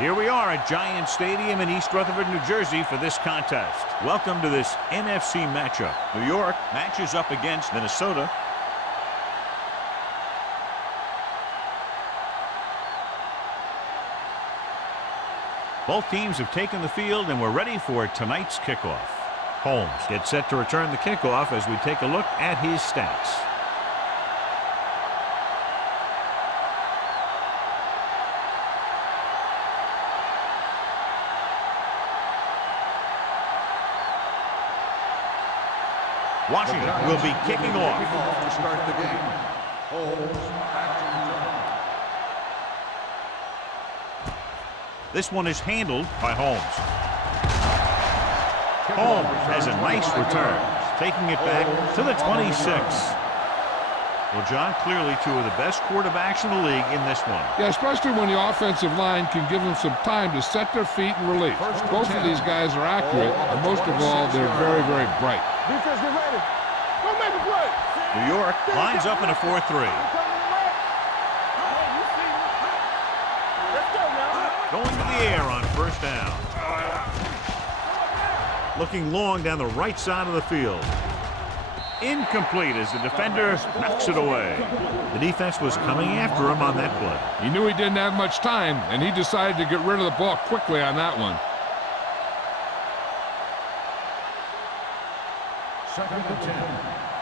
Here we are at Giant Stadium in East Rutherford, New Jersey for this contest. Welcome to this NFC matchup. New York matches up against Minnesota. Both teams have taken the field and we're ready for tonight's kickoff. Holmes gets set to return the kickoff as we take a look at his stats. Washington will be kicking off. To start the game. Holmes back to return. This one is handled by Holmes. Holmes has a nice return, taking it back to the 26. Well, John, clearly two of the best quarterbacks in the league in this one. Yeah, especially when the offensive line can give them some time to set their feet and release. Both of these guys are accurate, and most of all, they're very, very bright. Defense, get ready. Go make a play. New York lines up in a 4-3. Going to the air on first down. Looking long down the right side of the field. Incomplete as the defender knocks it away. The defense was coming after him on that play. He knew he didn't have much time, and he decided to get rid of the ball quickly on that one. Second and 10.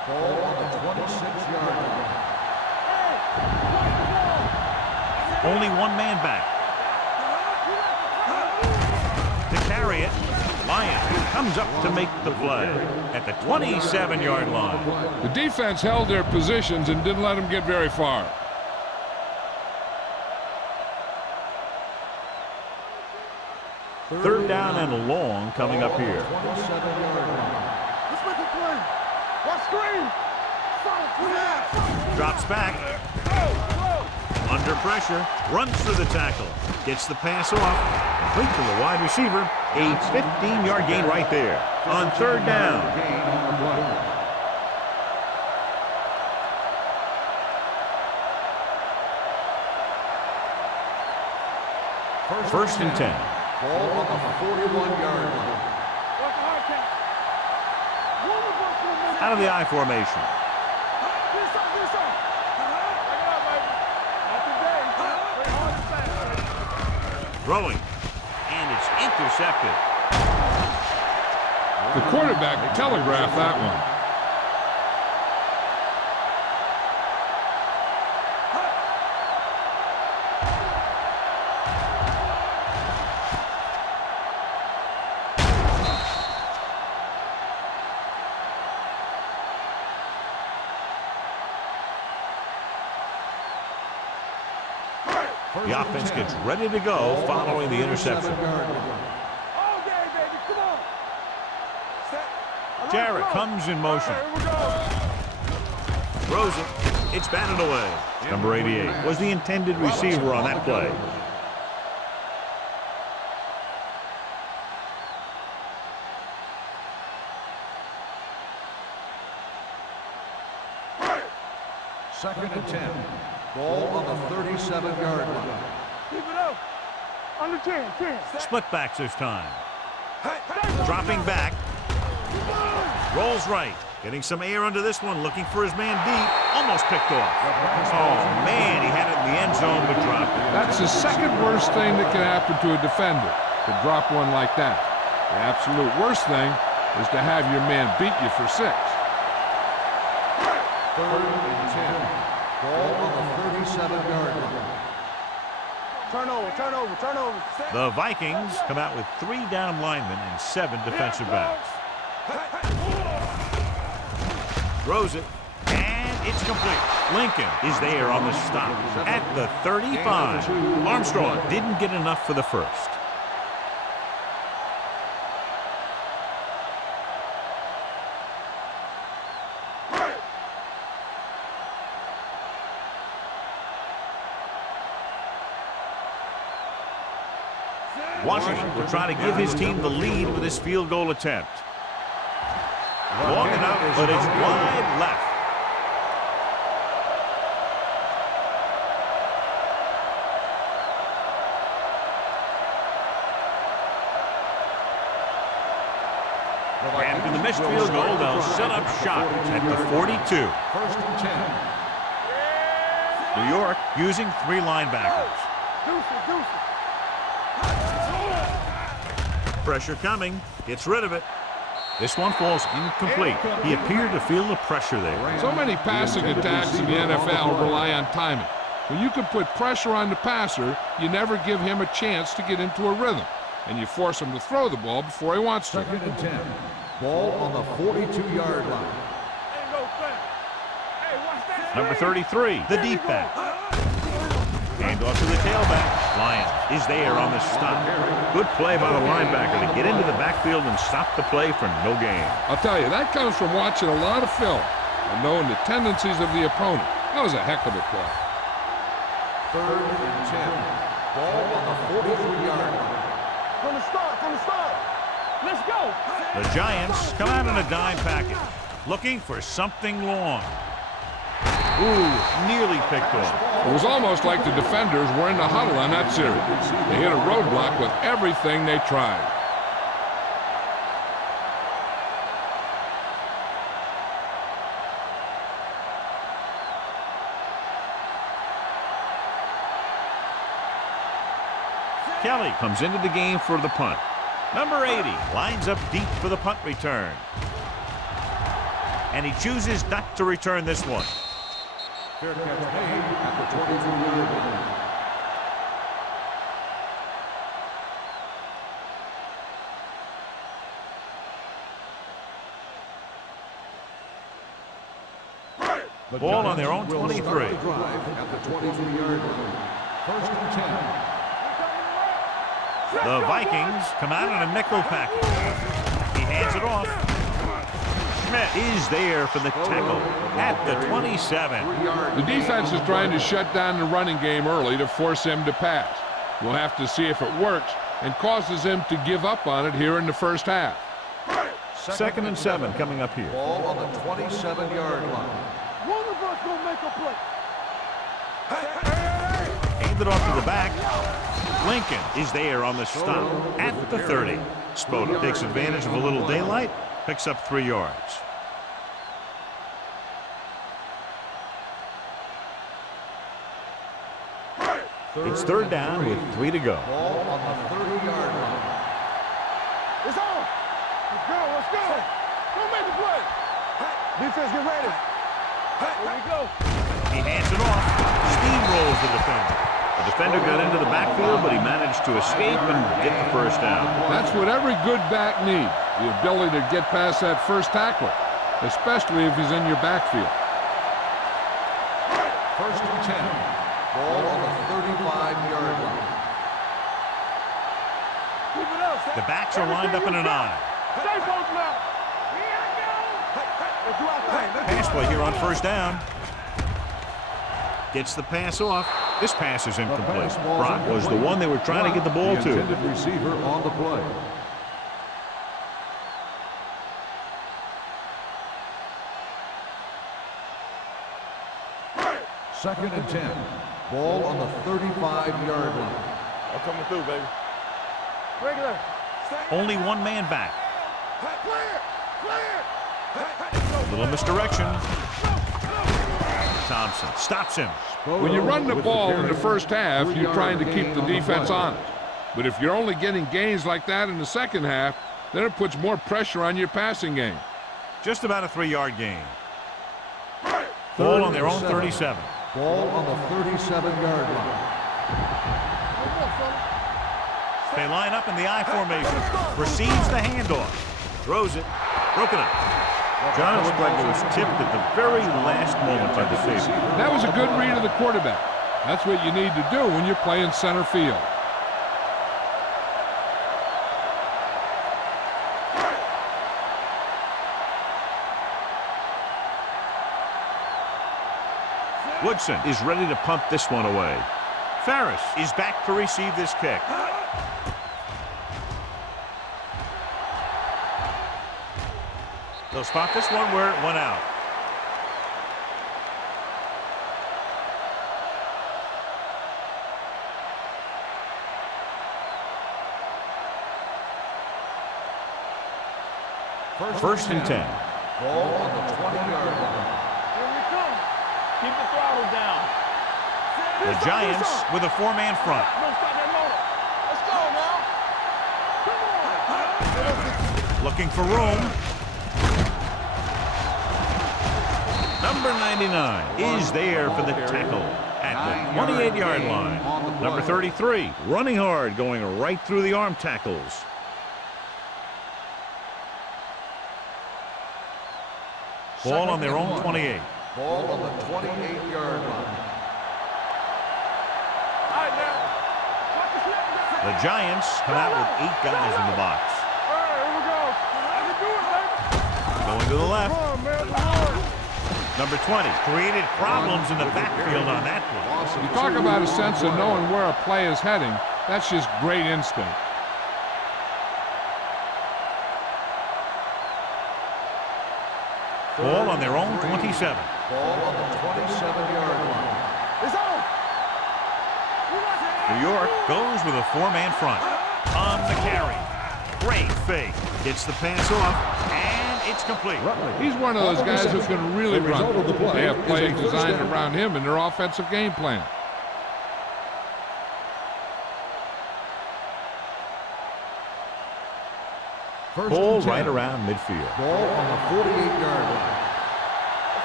Ball on the 26-yard line. Only one man back. To carry it, Lyon comes up to make the play at the 27-yard line. The defense held their positions and didn't let them get very far. Third down and long coming up here. 27-yard line. Let's make a play. Watch screen. Drops back. Under pressure. Runs through the tackle. Gets the pass off. Complete to the wide receiver. A 15-yard gain right there. On third down. Gain on the play. First and 10. Ball on the 41-yard line. Out of the I formation. Throwing. And it's intercepted. The quarterback telegraphed that one. The offense gets ready to go following the interception. Jarrett comes in motion. Throws it. It's batted away. Number 88 was the intended receiver on that play. Second and 10. Ball on the 37-yard line. Keep it up. Under 10. Split backs this time. Dropping back. Rolls right. Getting some air under this one. Looking for his man deep. Almost picked off. Oh, man. He had it in the end zone but dropped it. That's the second worst thing that can happen to a defender, to drop one like that. The absolute worst thing is to have your man beat you for 6. Third and 10. Ball on the 37-yard line. Turnover. The Vikings come out with 3 down linemen and 7 defensive backs. Throws it, and it's complete. Lincoln is there on the stop at the 35. Armstrong didn't get enough for the first. Washington will try to give his team the lead with this field goal attempt. Long enough, but it's wide left. From the missed field goal, they'll set up shop at the 42. First and 10. New York using 3 linebackers. Pressure coming. Gets rid of it. This one falls incomplete. He appeared to feel the pressure there. So many passing attacks in the NFL rely on timing. When you can put pressure on the passer, you never give him a chance to get into a rhythm, and you force him to throw the ball before he wants to. Second and 10. Ball on the 42-yard line. Number 33, the deep back. Hand off to the tailback. Lyons is there on the stop. Good play by the linebacker to get into the backfield and stop the play for no gain. I'll tell you, that comes from watching a lot of film and knowing the tendencies of the opponent. That was a heck of a play. Third and 10. Ball on the 43-yard line. From the start. Let's go. The Giants come out in a dime package, looking for something long. Ooh, nearly picked off. It was almost like the defenders were in the huddle on that series. They hit a roadblock with everything they tried. Kelly comes into the game for the punt. Number 80 lines up deep for the punt return. And he chooses not to return this one. Fair catch made at the 23-yard line. Ball on their own 23. At the 22-yard line. First and 10. The Vikings come out in a nickel package. He hands it off. Schmidt is there for the tackle at the 27. The defense is trying to shut down the running game early to force him to pass. We'll have to see if it works and causes him to give up on it here in the first half. Second and 7 coming up here. Ball on the 27-yard line. One of us gonna make a play. Handed off to the back. Lincoln is there on the stop at the 30. Spoda takes advantage of a little daylight, picks up 3 yards. It's third down with 3 to go. Ball on the 30-yard line. It's on. Let's go. Go make the play. Defense, get ready. Here we go. He hands it off. Steamrolls the defender. The defender got into the backfield, but he managed to escape and get the first down. That's what every good back needs, the ability to get past that first tackler, especially if he's in your backfield. First and 10. Ball on the 35-yard line. Keep it up. The backs are lined up in an eye. Stay folks now. Let's do our thing. Pass play here on first down. Gets the pass off. This pass is incomplete. Brock was the one they were trying to get the ball The to. intended receiver on the play. Second and 10. Ball on the 35-yard line. I'm coming through, baby. Regular. Only one man back. Clear. Little misdirection. Thompson stops him. When you run the ball in the first half, you're trying to keep the defense honest. But if you're only getting gains like that in the second half, then it puts more pressure on your passing game. Just about a 3-yard gain. Ball on their own 37. Ball on the 37-yard line. They line up in the I formation. Receives the handoff. Throws it. Broken up. John looked like it was tipped at the very last moment by the safety. That was a good read of the quarterback. That's what you need to do when you're playing center field. Woodson is ready to punt this one away. Ferris is back to receive this kick. They'll spot this one where it went out. First and 10. Ball on the 20-yard line. Here we come. Keep the throttle down. The Giants with a four-man front. Don't stop that motor. Let's go now. Come on. Looking for room. Number 99 is there for the tackle at the 28-yard line. Number 33 running hard, going right through the arm tackles. Ball on their own 28. Ball on the 28-yard line. All right, now. Watch the snap. The Giants come out with 8 guys in the box. All right, here we go. How you doing, baby? Going to the left. Come on, man. Come on. Number 20 created problems in the backfield on that one. You talk about a sense of knowing where a play is heading. That's just great instinct. Ball on their own 27. Ball on the 27-yard line. It's on. New York goes with a four-man front. On the carry. Great fake. Gets the pass off, and it's complete. He's one of those guys who can really run. They have plays designed around him in their offensive game plan. Ball right around midfield. Ball on the 48-yard line.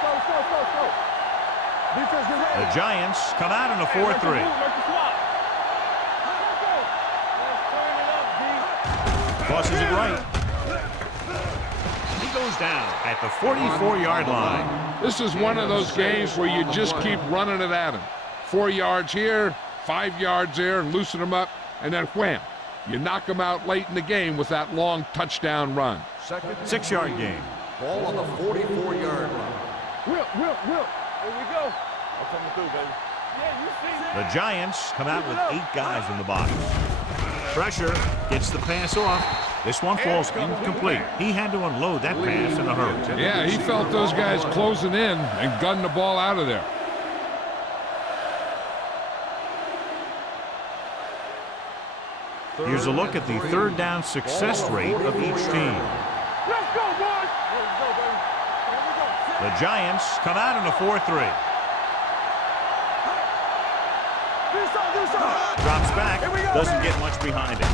Let's go. Defense, get ready. The Giants come out in a 4-3. Make the swap. Let's go. Let's turn it up, D. Crosses it right. He goes down at the 44-yard line. This is one of those games where you just keep running it at him. 4 yards here, 5 yards there, and loosen them up, and then wham. You knock them out late in the game with that long touchdown run. 6-yard game. Ball on the 44-yard line. Will. Here we go. I'm coming through, baby. Yeah, you see The Giants come out with 8 guys in the box. Pressure gets the pass off. This one falls incomplete. He had to unload that pass in a hurry. Yeah, he felt those guys closing in and gunned the ball out of there. Here's a look at the third down success rate of each team. Let's go, boys. Here we go, baby. Here we go. The Giants come out in a 4-3. Do something. Drops back, doesn't get much behind it.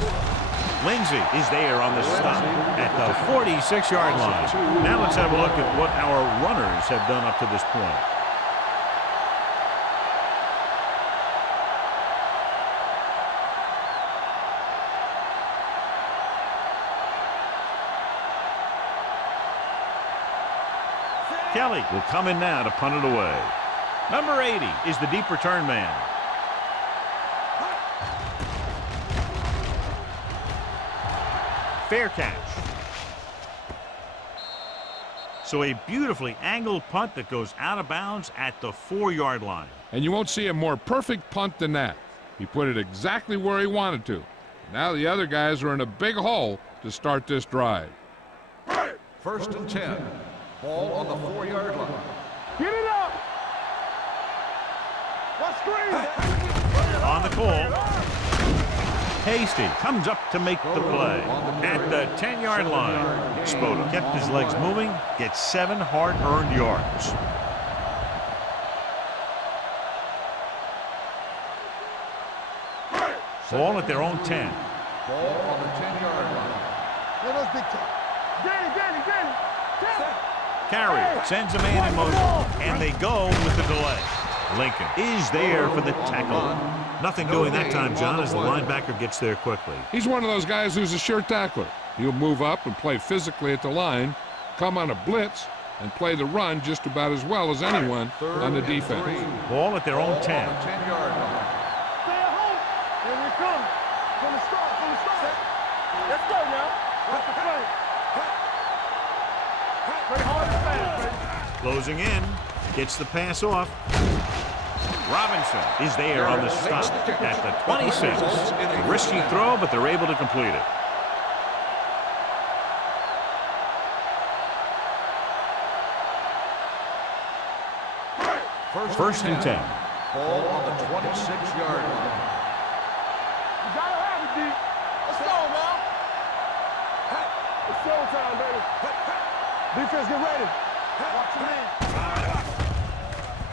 Lindsey is there on the stop at the 46-yard line. Now let's have a look at what our runners have done up to this point. Kelly will come in now to punt it away. Number 80 is the deep return man. Fair catch. So a beautifully angled punt that goes out of bounds at the 4-yard line. And you won't see a more perfect punt than that. He put it exactly where he wanted to. Now the other guys are in a big hole to start this drive. First and 10. Ball on the 4-yard line. Get it up. Let's screen. On the call. Hasty comes up to make the play at the 10-yard line. Spoda kept his legs moving, gets 7 hard-earned yards. Ball at their own 10. Ball on the 10-yard line. Let us big time. Danny. Carry sends a man in motion, and they go with the delay. Lincoln is there for the tackle. Nothing doing that time, John, as the linebacker gets there quickly. He's one of those guys who's a sure tackler. He'll move up and play physically at the line, come on a blitz, and play the run just about as well as anyone on the defense. Ball at their own 10. 10-yard line. Stay at home. Here we come. From the start. Let's go now. Watch the play. Play hard and fast, baby. Closing in, gets the pass off. Robinson is there on the stop at the 26. A risky throw, but they're able to complete it. First and 10. Ball on the 26-yard line. You gotta have it, D. Let's go now. It's showtime, baby. Defense, get ready. Watch your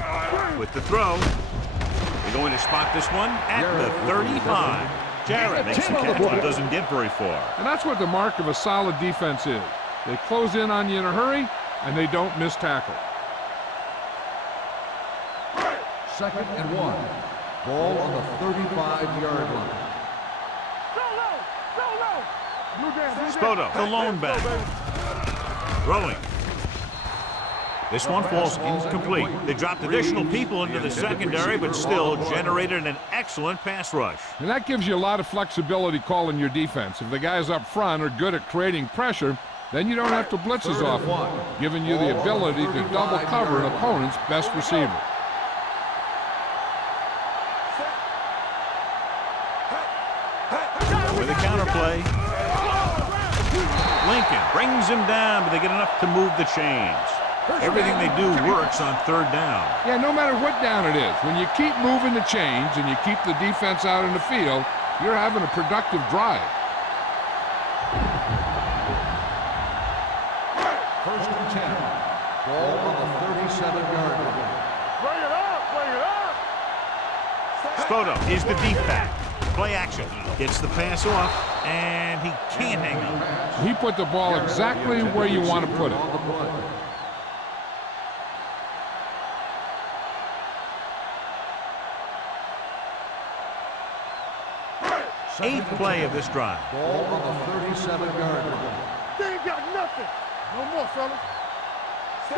man. With the throw. They're going to spot this one at the 35. Jarrett makes the catch, but doesn't get very far. And that's what the mark of a solid defense is. They close in on you in a hurry, and they don't miss tackle. 2nd and 1. Ball on the 35-yard line. Spoto, the lone back. Throwing. This one falls incomplete. They dropped additional people into the secondary, but still generated an excellent pass rush. And that gives you a lot of flexibility calling your defense. If the guys up front are good at creating pressure, then you don't have to blitz as often, giving you the ability to double cover an opponent's best receiver. With a counterplay. Lincoln brings him down, but they get enough to move the chains. Everything they do works on 3rd down. Yeah, no matter what down it is, when you keep moving the chains and you keep the defense out in the field, you're having a productive drive. 1st and 10. Ball on the 37-yard line. Bring it up, bring it up. Spoto is the deep back. Play action. Gets the pass off, and he can't hang on. He put the ball exactly where you want to put it. 8th play of this drive. Ball on the 37-yard line. They ain't got nothing. No more, fellas.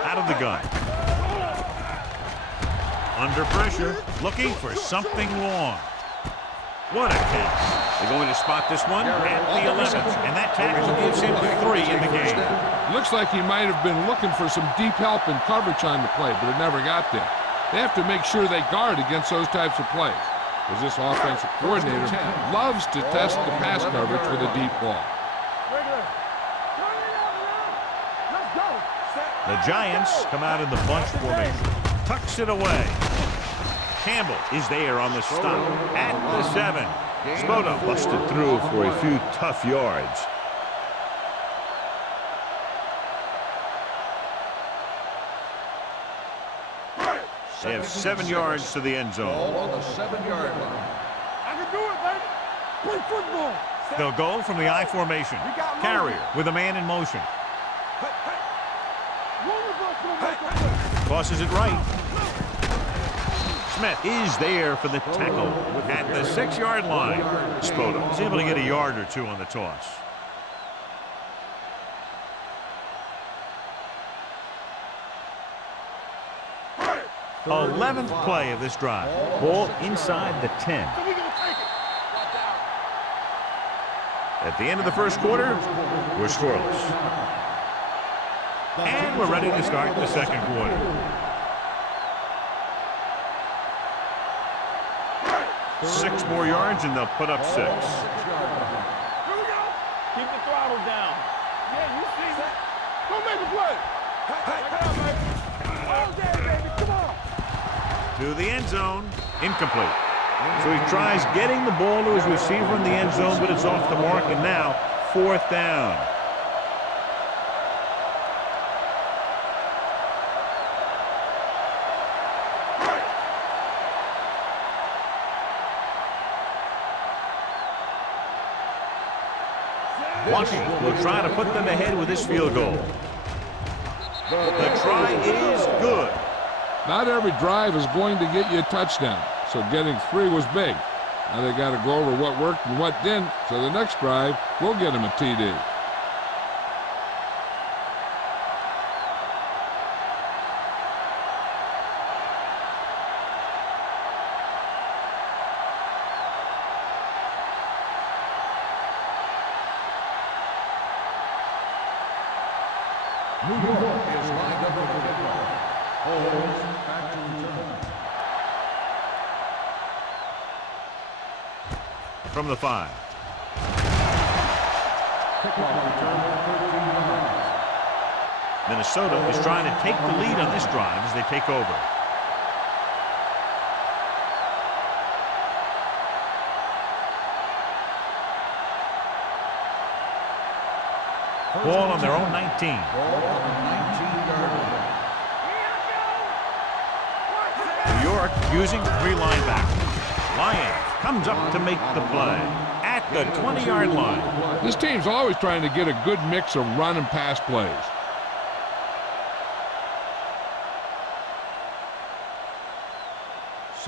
Out of the gun. Under pressure, looking for something long. What a catch. They're going to spot this one at the 11th, and that tackle gives him 3 in the game. Looks like he might have been looking for some deep help and coverage on the play, but it never got there. They have to make sure they guard against those types of plays, because this offensive coordinator loves to test the pass coverage with a deep ball. The Giants come out in the bunch formation. Tucks it away. Campbell is there on the stop at the 7. Spoto busted through for a few tough yards. They have 7 yards to the end zone. Ball on the 7-yard line. I can do it, baby. Play football. They'll go from the I formation. Carrier with a man in motion. Tosses it right. Smith is there for the tackle at the 6-yard line. Spoto is able to get a yard or 2 on the toss. 11th play of this drive. Ball inside the 10. At the end of the first quarter, we're scoreless. And we're ready to start the second quarter. Six more yards and they'll put up 6. Here we go. Keep the throttle down. Yeah, you see that? Don't make a play. All day, baby. Come on. To the end zone. Incomplete. So he tries getting the ball to his receiver in the end zone, but it's off the mark, and now 4th down. Washington will try to put them ahead with this field goal. The try is good. Not every drive is going to get you a touchdown, so getting 3 was big. Now they got to go over what worked and what didn't, so the next drive will get them a TD. New York is lined up with the kickoff. Holmes back to return. From the 5. Kickoff return at 13 yards. Minnesota is trying to take the lead on this drive as they take over. Ball on their own 19. Ball on the 19-yard line. New York using 3 linebackers. Lyons comes up to make the play at the 20-yard line. This team's always trying to get a good mix of run and pass plays.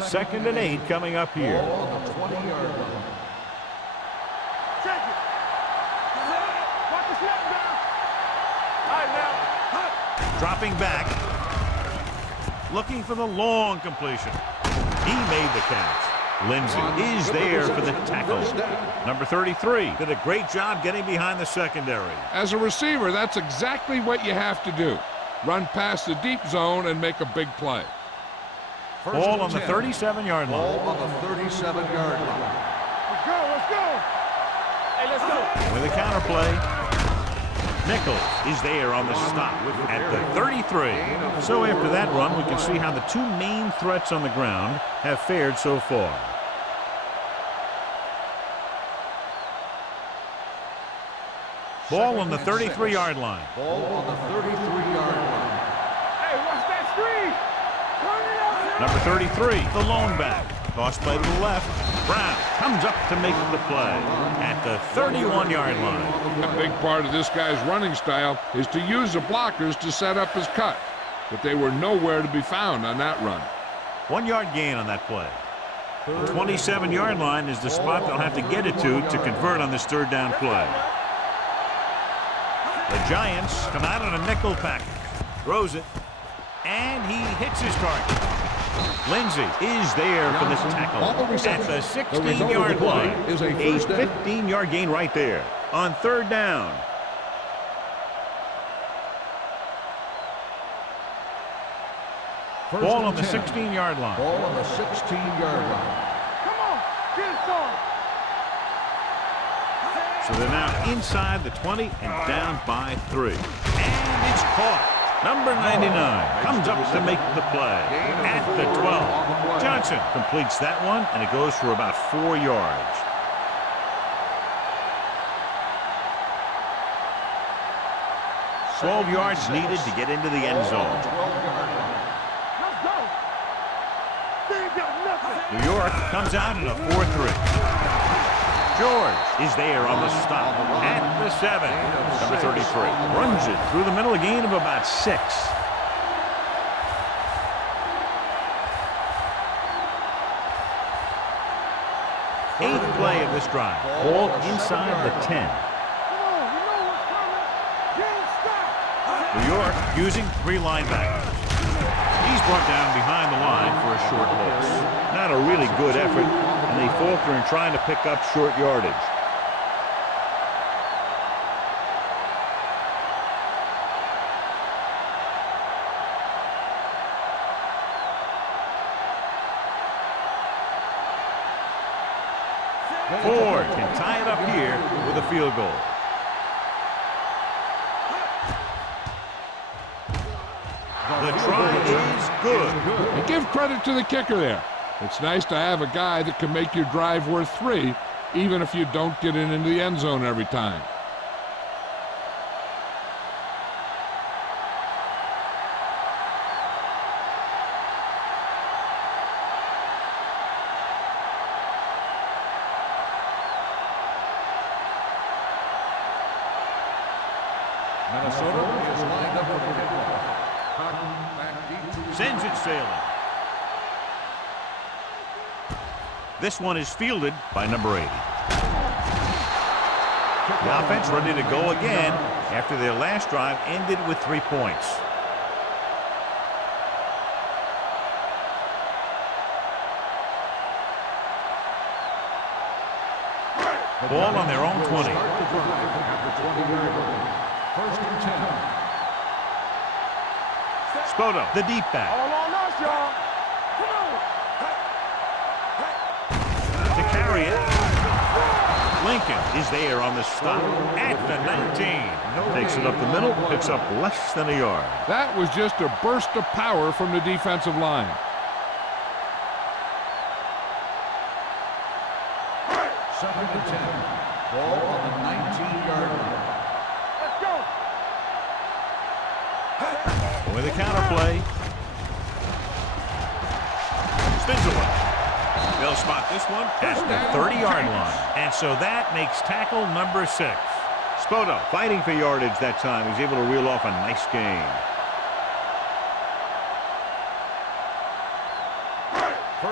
Second and 8 coming up here. Ball on the 20-yard line. Check it. Watch the snap down. All right, now. Dropping back. Looking for the long completion. He made the catch. Lindsey is there for the tackle. Number 33 did a great job getting behind the secondary. As a receiver, that's exactly what you have to do. Run past the deep zone and make a big play. Ball on the 37-yard Ball line. on the 37-yard line. Let's go, let's go. Hey, let's go. With a counterplay. Nichols is there on the stop at the 33. So after that run, we can see how the 2 main threats on the ground have fared so far. Ball on the 33-yard line. Ball on the 33-yard line. Hey, watch that screen. Turn it up. Number 33, the lone back. Tossed play to the left. Brown comes up to make the play at the 31-yard line. A big part of this guy's running style is to use the blockers to set up his cut. But they were nowhere to be found on that run. 1-yard gain on that play. The 27-yard line is the spot they'll have to get it to convert on this 3rd down play. The Giants come out on a nickel package. Throws it. And he hits his target. Lindsey is there for the tackle at the 16-yard line. Is a A first down. 15-yard gain right there on 3rd down. Ball on the 16-yard line. Ball on the 16-yard line. Come on, get it started. So they're now inside the 20 and down by 3. And it's caught. Number 99 comes up to make the play at the 12. Johnson completes that one, and it goes for about 4 yards. $12 yards needed to get into the end zone. 12-yard line. Let's go. They ain't got nothing. New York comes out in a 4-3. George is there on the stop at the 7. Number 33 runs it through the middle, a gain of about 6. Eighth play of this drive. Ball inside the 10. Come on, you know what's coming. Game stop. New York using 3 linebackers. He's brought down behind the line for a short loss. Not a really good effort, and they falter in trying to pick up short yardage. Ford can tie it up here with a field goal. The try is good. And give credit to the kicker there. It's nice to have a guy that can make your drive worth 3, even if you don't get it into the end zone every time. Minnesota is lined up for the kickoff. Cotton back deep to Sends it sailing. This one is fielded by number 80. The offense ready to go again after their last drive ended with 3 points. Ball on their own 20. start the drive at the 20-yard line. 1st and 10. Spoto, the deep back. All on us, y'all. Come on. To carry it. Lincoln is there on the stop at the 19. Takes it up the middle, picks up less than a yard. That was just a burst of power from the defensive line. 2nd and 10. Ball on the 19-yard line. Let's go. With a counter play. Spins away. They'll spot this one at the 30-yard line. And so that makes tackle number 6. Spoto fighting for yardage that time. He's able to reel off a nice gain.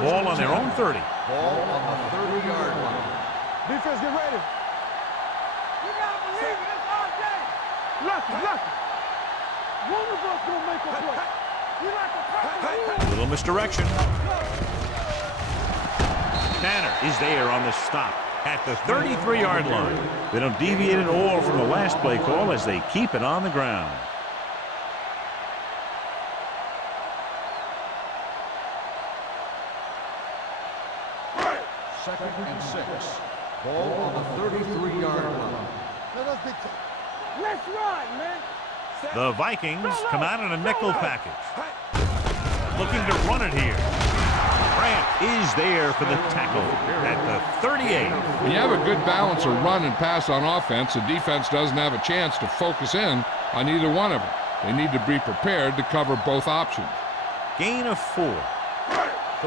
Ball on their own 30. Ball on the 30-yard line. Defense, get ready. You gotta believe it. It's our game. Lucky. One of us gonna make a play. We like a perfect. Little misdirection. Tanner is there on the stop at the 33-yard line. They don't deviate at all from the last play call as they keep it on the ground. Second and 6. Ball on the 33-yard line. Let's run, man. The Vikings come out in a nickel package. Looking to run it here. Grant is there for the tackle at the 38. When you have a good balance of run and pass on offense, the defense doesn't have a chance to focus in on either one of them. They need to be prepared to cover both options. Gain of 4.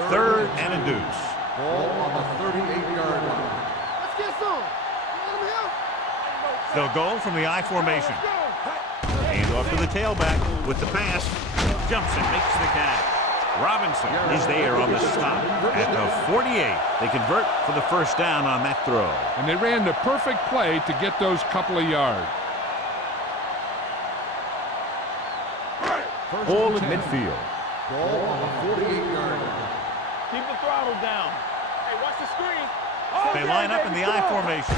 Third and a deuce. Ball on the 38-yard line. Let's get some. Let him help. They'll go from the I formation. Hand off to the tailback with the pass. Jumps and makes the catch. Robinson is there on the stop at the 48. They convert for the first down on that throw. And they ran the perfect play to get those couple of yards. Ball at midfield. Ball on the 48-yard line. Keep the throttle down. Hey, watch the screen. They line up in the I formation.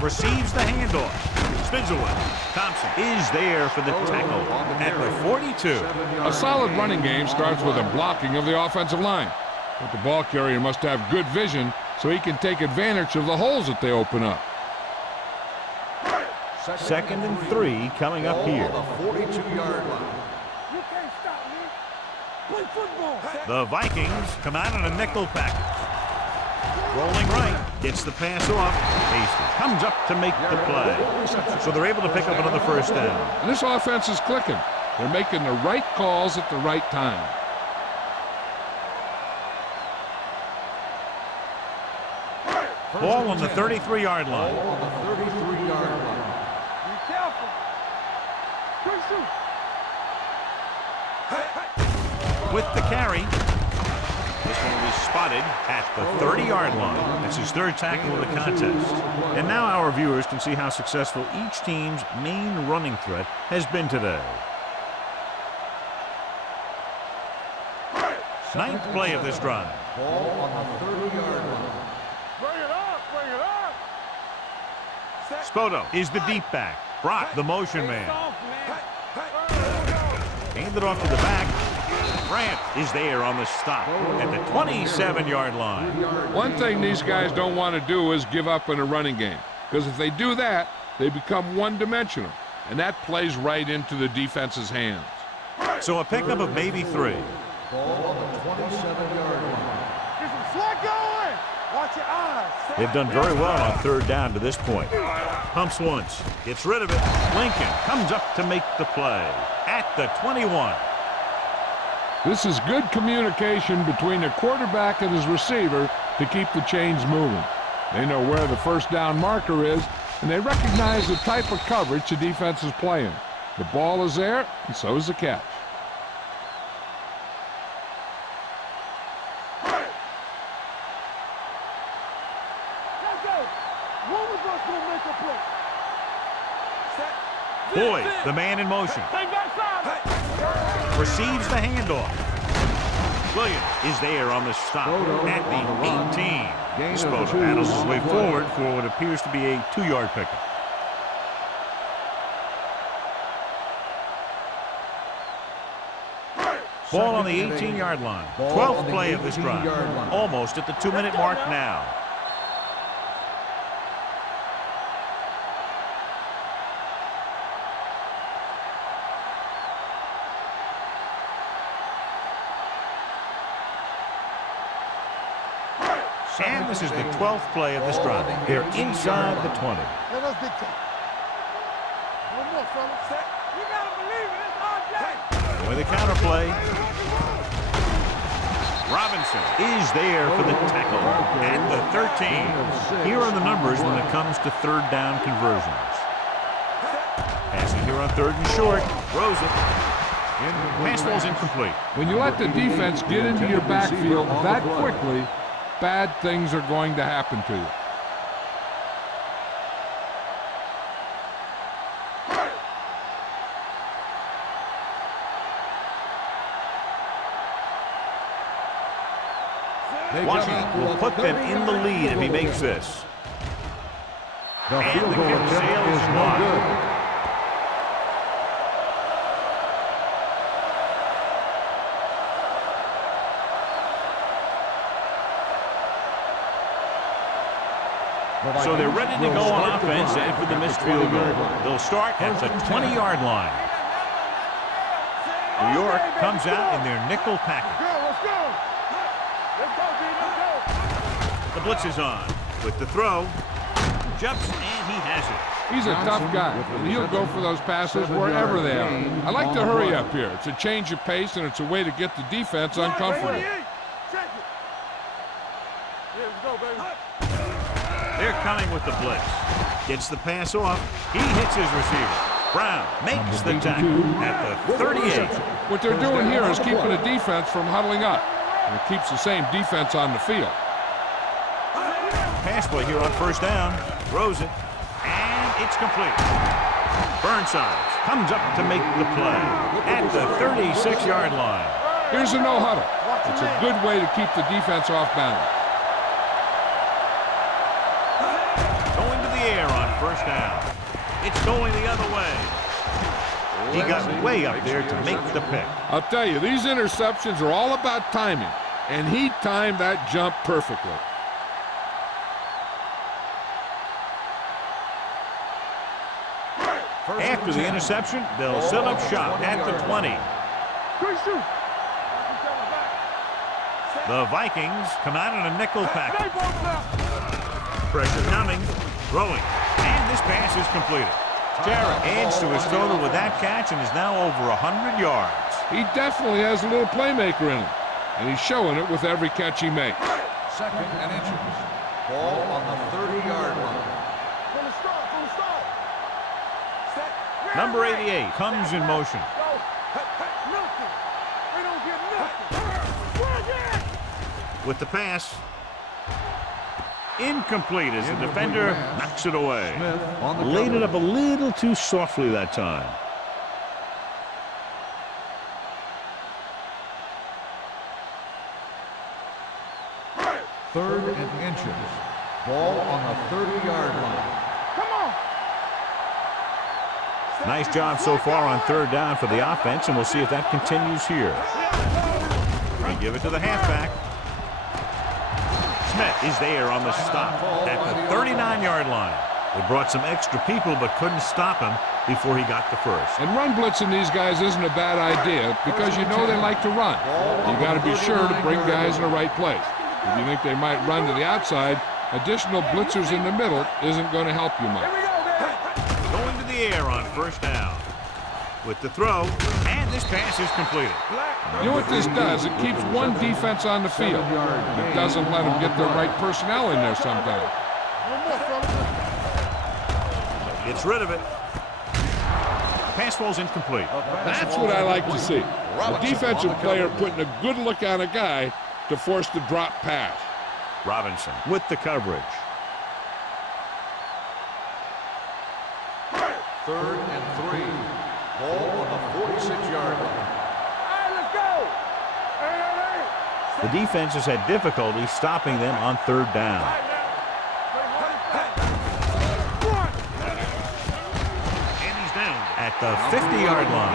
Receives the handoff. Spins away. Thompson is there for the tackle at the 42. A solid running game starts with a blocking of the offensive line. But the ball carrier must have good vision so he can take advantage of the holes that they open up. Second and 3 coming up here. The 42-yard line. You can't stop me. Play football. The Vikings come out in a nickel package. Rolling right, gets the pass off. Hasty comes up to make the play. So they're able to pick up another first down. And this offense is clicking. They're making the right calls at the right time. Ball on the 33-yard line. Ball on the 33-yard line. Be careful. Quick shoot. With the carry. This one will be spotted at the 30-yard line. That's his third tackle of the contest. And now our viewers can see how successful each team's main running threat has been today. Ninth play of this drive. Ball on the 30-yard line. Bring it up. Bring it up. Spoto is the deep back. Brock, the motion man. Handed off to the back. Grant is there on the stop at the 27-yard line. One thing these guys don't want to do is give up in a running game. Because if they do that, they become one-dimensional. And that plays right into the defense's hands. So a pickup of maybe 3. Ball on the 27-yard line. Get some slack going. Watch your eyes. They've done very well on third down to this point. Pumps once, gets rid of it. Lincoln comes up to make the play at the 21. This is good communication between the quarterback and his receiver to keep the chains moving. They know where the first down marker is, and they recognize the type of coverage the defense is playing. The ball is there, and so is the catch. Let's go. One of us will make a play. Boyd, the man in motion, Take that side. receives the handoff. Williams is there on the stop at the 18. Spoto paddles his way forward for what appears to be a 2-yard pickup. Ball on the 18-yard line. 12th play of this drive. Almost at the 2-minute mark now. And this is the 12th play of this drive. They're inside the 20. Let us dictate. One more, fellas. You gotta believe it. It's our day. With the counterplay. Robinson is there for the tackle at the 13. Here are the numbers when it comes to third down conversions. Passing here on third and short. Throws it. Pass ball's incomplete. When you let the defense get into your backfield that quickly, bad things are going to happen to you. Washington will put them in the lead if he makes this. The And field the goal kick attempt sails is no wide. good. So they're ready to go on offense after the missed field goal. They'll start at the 20-yard line. New York comes out in their nickel package. Let's go. Let's go, B. Let's go. The blitz is on. With the throw. Jumps, and he has it. He's a tough guy, and he'll go for those passes wherever they are. I like to hurry up here. It's a change of pace, and it's a way to get the defense uncomfortable. Check it. Yeah, let's go, baby. They're coming with the blitz. Gets the pass off. He hits his receiver. Brown makes the tackle at the 38. What they're doing here is keeping the defense from huddling up, and it keeps the same defense on the field. Pass play here on first down. Throws it. And it's complete. Burnside comes up to make the play at the 36-yard line. Here's a no-huddle. It's a good way to keep the defense off balance. Going to the air on first down. It's going the other way. He got way up there to make the pick. I'll tell you, these interceptions are all about timing, and he timed that jump perfectly. After the interception, they'll set up shop at the 20. The Vikings come out in a nickel package. Pressure coming, throwing, and this pass is completed. Jarrett adds to his total with that catch and is now over 100 yards. He definitely has a little playmaker in him, and he's showing it with every catch he makes. Second and inches. Ball on the 30-yard line. From the start. Number 88 comes in motion. Nothing. They don't get nothing. With the pass. Incomplete as the defender knocks it away. Laid it up a little too softly that time. Third and inches. Ball on the 30-yard line. Come on. Nice job so far on third down for the offense, and we'll see if that continues here. They give it to the halfback. Smith is there on the stop at the 39-yard line. They brought some extra people but couldn't stop him before he got the first. And run blitzing these guys isn't a bad idea because you know they like to run. You got to be sure to bring guys in the right place. If you think they might run to the outside, additional blitzers in the middle isn't going to help you much. Going to the air on first down. With the throw, and this pass is completed. You know what this does? It keeps one defense on the field. It doesn't let them get the right personnel in there sometimes. Gets rid of it. Pass ball's incomplete. That's what I like to see. A defensive player putting a good look on a guy to force the drop pass. Robinson with the coverage. Third and 3. Ball on the 46-yard line. Hey, let's go. Hey. The defense has had difficulty stopping them on third down. And he's down at the 50-yard line.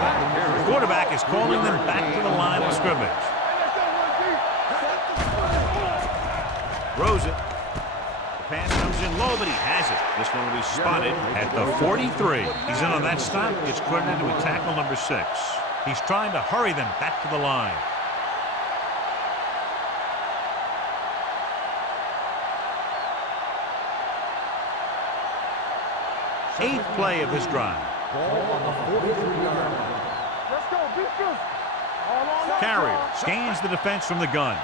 The quarterback is calling them back to the line of scrimmage. Throws it. The pass comes in low, but he has it. This one will be spotted at the 43. He's in on that stop. Gets credited with tackle number 6. He's trying to hurry them back to the line. Eighth play of this drive. Ball on the 43-yard line. Let's go. Beat this. Carrier scans the defense from the gun.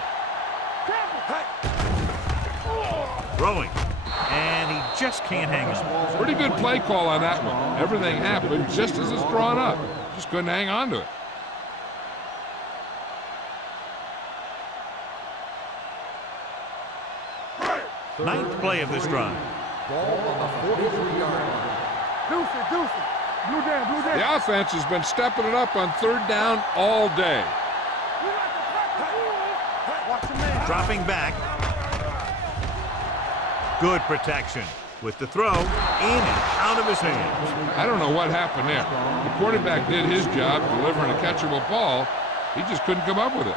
Throwing. And he just can't hang his ball. Pretty good play call on that one. Everything happened just as it's drawn up. Just couldn't hang on to it. Ninth play of this drive. Ball on the 43-yard line. Deuce it. Blue down. The offense has been stepping it up on third down all day. Watch the man. Dropping back. Good protection. With the throw, in and out of his hands. I don't know what happened there. The quarterback did his job delivering a catchable ball. He just couldn't come up with it.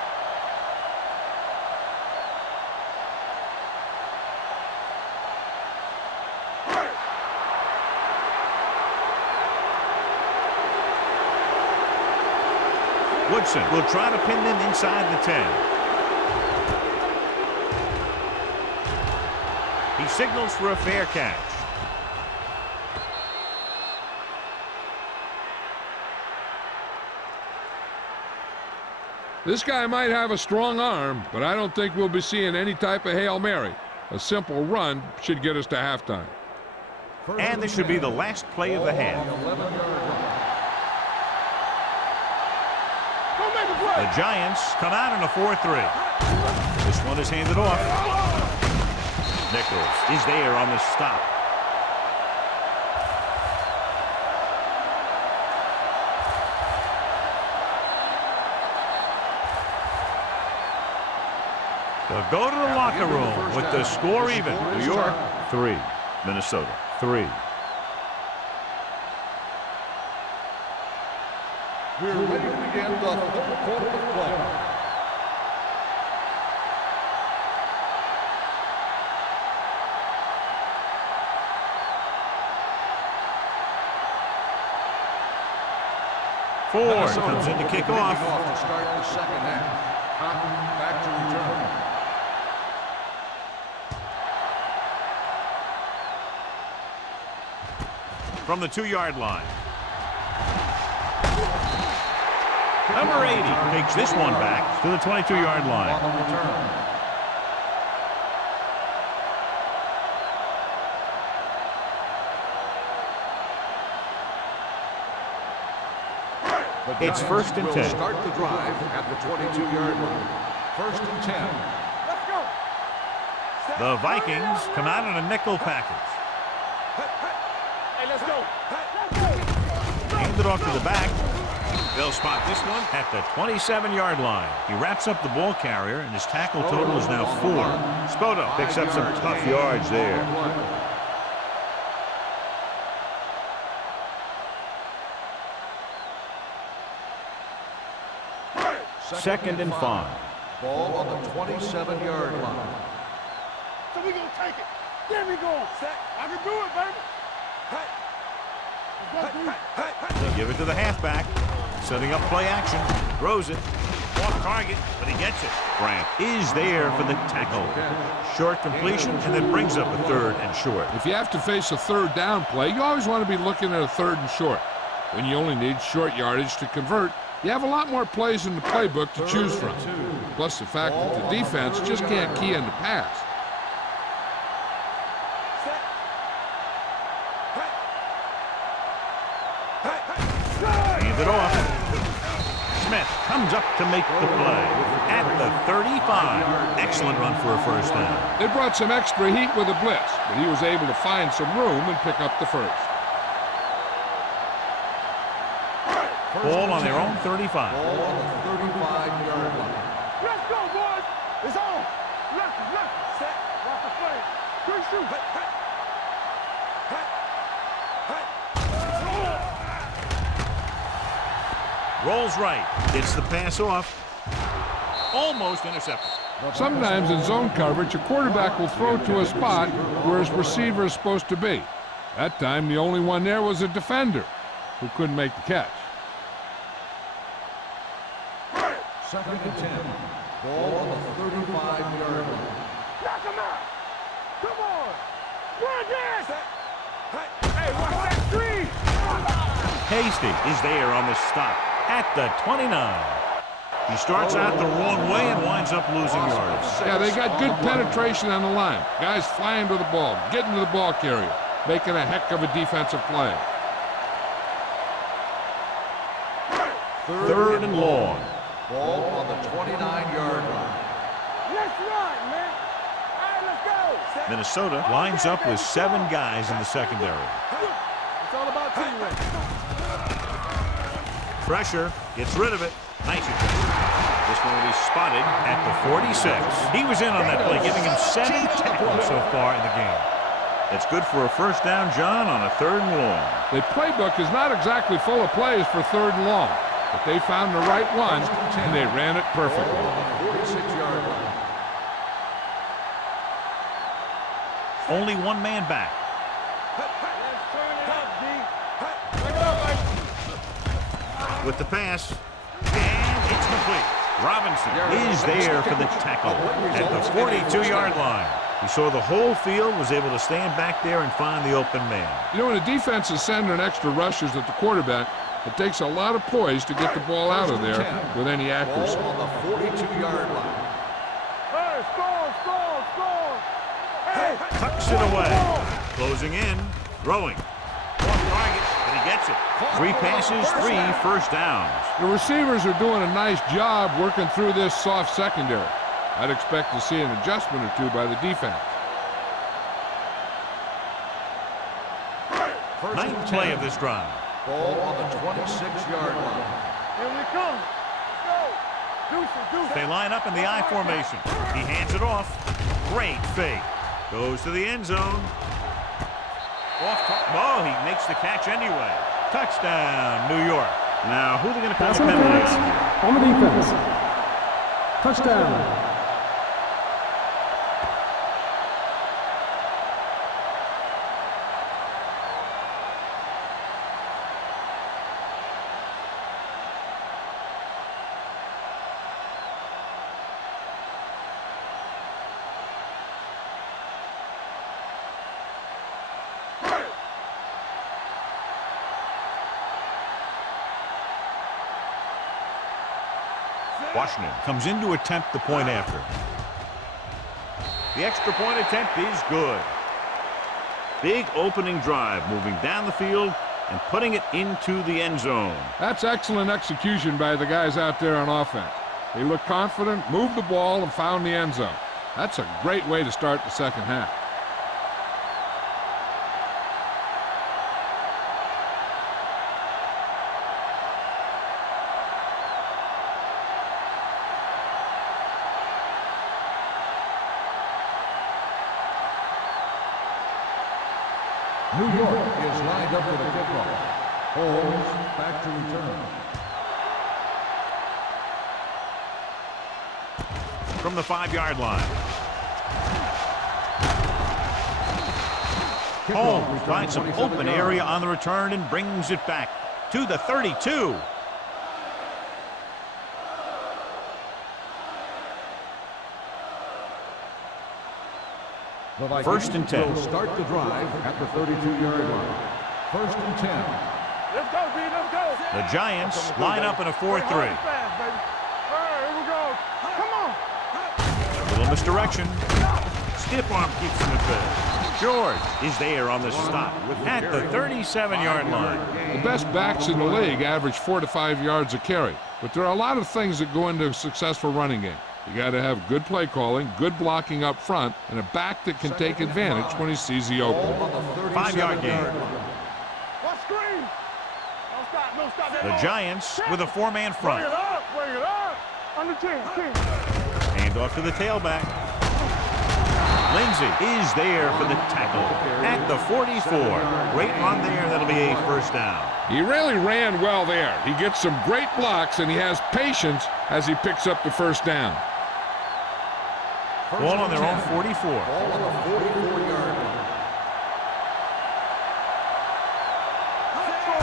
Woodson will try to pin them inside the 10. He signals for a fair catch. This guy might have a strong arm, but I don't think we'll be seeing any type of Hail Mary. A simple run should get us to halftime. And this should be the last play of the half. The Giants come out in a 4-3. This one is handed off. Nichols is there on the stop. They'll go to the locker room with the score even. New York 3, Minnesota 3. We're ready to begin the third quarter of play. Ford comes in to kick off. To start the second half. Cotton back to return. From the 2-yard line. Number 80 takes this one back to the 22-yard line. On the return. It's 1st and 10. Will start the drive at the 22-yard line. 1st and 10. Let's go. The Vikings come out in a nickel package. Hey, let's go. Hand it off to the back. They'll spot this one at the 27-yard line. He wraps up the ball carrier, and his tackle total is now 4. Spoto picks up some tough yards there. Second and 5. Ball on the 27-yard line. So we gonna take it. There we go. I can do it, baby. They give it to the halfback. Setting up play action. Throws it. Off target, but he gets it. Grant is there for the tackle. Short completion, and then brings up a 3rd and short. If you have to face a third down play, you always want to be looking at a 3rd and short. When you only need short yardage to convert, you have a lot more plays in the playbook to choose from. Plus the fact that the defense just can't key in the pass. Hand it off. Smith comes up to make the play at the 35. Excellent run for a 1st down. They brought some extra heat with a blitz, but he was able to find some room and pick up the 1st. Ball on their own 35. Ball on the 35-yard line. Let's go, boys. It's on. Left, set. Watch the play. Good shoot. Rolls right. Gets the pass off. Almost intercepted. Sometimes in zone coverage, a quarterback will throw to a spot where his receiver is supposed to be. That time, the only one there was a defender who couldn't make the catch. 2nd and 10. Ball on the 35-yard line. Knock him out. Come on. Run this. Hey, watch that screen. Hasty is there on the stop at the 29. He starts out the wrong way and winds up losing yards. Yeah, they got good penetration on the line. Guys flying to the ball, getting to the ball carrier, making a heck of a defensive play. Third and long. Ball on the 29-yard line. Let's run, man. All right, let's go. Minnesota lines up with 7 guys in the secondary. It's all about teamwork. Pressure, gets rid of it. Nice attempt. This one will be spotted at the 46. He was in on that play, giving him 7 tackles so far in the game. That's good for a first down, John, on a 3rd and long. The playbook is not exactly full of plays for 3rd and long, but they found the right one, and they ran it perfectly. 46-yard line. Only 1 man back. Let's turn it up, D. Bring it up, baby. With the pass, and it's complete. Robinson is there for the tackle at the 42-yard line. He saw the whole field, was able to stand back there and find the open man. You know, when a defense is sending extra rushers at the quarterback, it takes a lot of poise to get the ball out of there with any accuracy. Ball on the 42-yard line. Hey, score. Hey, Tucks it away. Closing in, throwing. Off target, and he gets it. 3 passes, 3 first downs. The receivers are doing a nice job working through this soft secondary. I'd expect to see an adjustment or 2 by the defense. 9th play of this drive. Ball on the 26-yard line. here we come. Let's go. Deuce it. They line up in the I formation. He hands it off. Great fake. Goes to the end zone. Oh, he makes the catch anyway. Touchdown, New York. Now, who are they going to call Pass the penalty? on the defense. Touchdown. Washington comes in to attempt the point after. The extra point attempt is good. Big opening drive, moving down the field and putting it into the end zone. That's excellent execution by the guys out there on offense. They looked confident, moved the ball, and found the end zone. That's a great way to start the second half. New York is lined up for the kickoff. Holmes back to return. From the 5-yard line. Holmes finds some open area on the return and brings it back to the 32. The Vikings 1st and 10. will start the drive at the 32-yard line. 1st and 10. Let's go, B. Let's go. The Giants line up in a 4-3. Fast, baby. All right, here we go. Come on. Little misdirection. Stiff arm keeps him at bay. George is there on the stop at the 37-yard line. The best backs in the league average 4 to 5 yards a carry, but there are a lot of things that go into a successful running game. You got to have good play calling, good blocking up front, and a back that can take advantage when he sees the opening. 5-yard gain. What screen? Don't stop, no stop. The Giants with a 4-man front. Bring it up. Under 10. Hand off to the tailback. Lindsey is there for the tackle at the 44. Great run there. That'll be a first down. He really ran well there. He gets some great blocks, and he has patience as he picks up the first down. Ball on their own 44. Ball on the 44-yard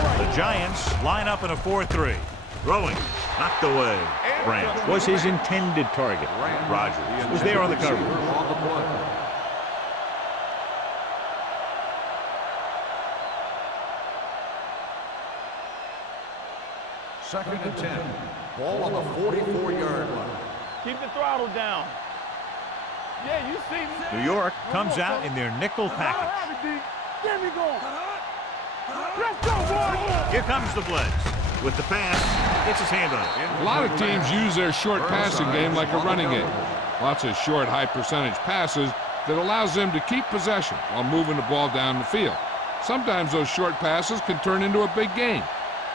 line. The Giants line up in a 4-3. Throwing. Knocked away. Branch was his intended target. Rogers was there on the cover. On the play. Second and 10. Ball on the 44-yard line. Keep the throttle down. Yeah, you see me. New York comes out in their nickel package. Get me going. Let's go, boys. Here comes the blitz. With the pass, gets his hand on it. A lot of teams use their short passing game like a running game. Lots of short, high-percentage passes that allows them to keep possession while moving the ball down the field. Sometimes those short passes can turn into a big game.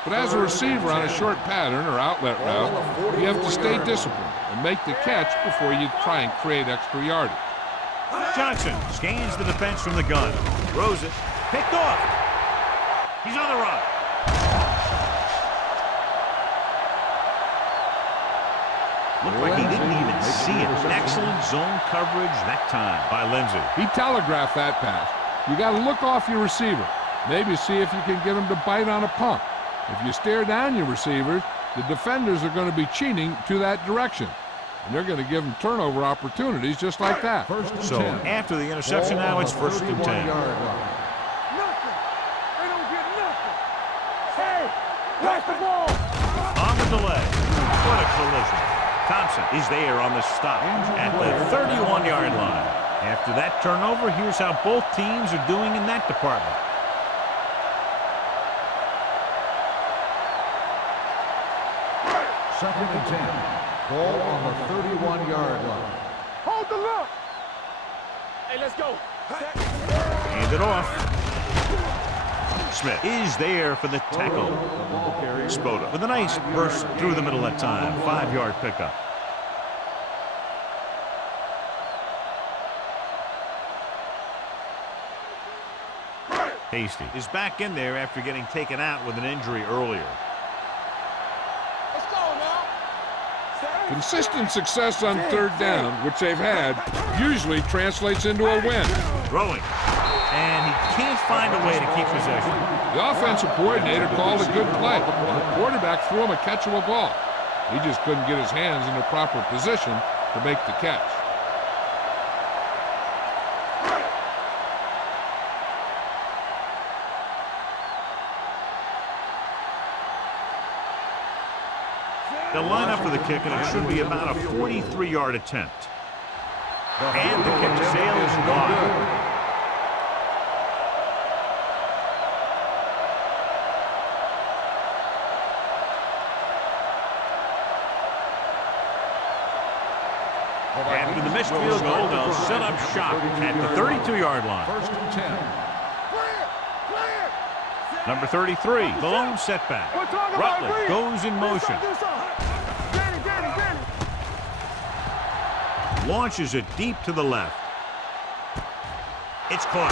But as a receiver on a short pattern or outlet route, you have to stay disciplined and make the catch before you try and create extra yardage. Johnson scans the defense from the gun. Throws it. Picked off. He's on the run. Looked like he didn't even see it. Excellent zone coverage that time by Lindsey. He telegraphed that pass. You got to look off your receiver. Maybe see if you can get him to bite on a pump. If you stare down your receivers, the defenders are going to be cheating to that direction. And they're going to give them turnover opportunities just like that. So after the interception, now it's 1st and 10. Nothing. They don't get nothing. Hey, watch the ball. On the delay. What a collision. Thompson is there on the stop at the 31-yard line. After that turnover, here's how both teams are doing in that department. Second and 10. Ball on the 31-yard line. Hold the look. Hey, let's go. Hand it off. Smith is there for the tackle. Spoda with a nice burst through the middle that time. 5-yard pickup. Hasty is back in there after getting taken out with an injury earlier. Let's go now. Consistent success on third down, which they've had, usually translates into a win. Throwing. And he can't find a way to keep possession. The offensive coordinator called a good play, and the quarterback threw him a catchable ball. He just couldn't get his hands in the proper position to make the catch. They'll line up for the kick, and it should be about a 43-yard attempt. And the kick sails wide. After the missed field goal, they'll set up shop at the 32-yard line. 1st and 10. Number 33, the lone setback. Rutledge goes in motion. Launches it deep to the left. It's caught.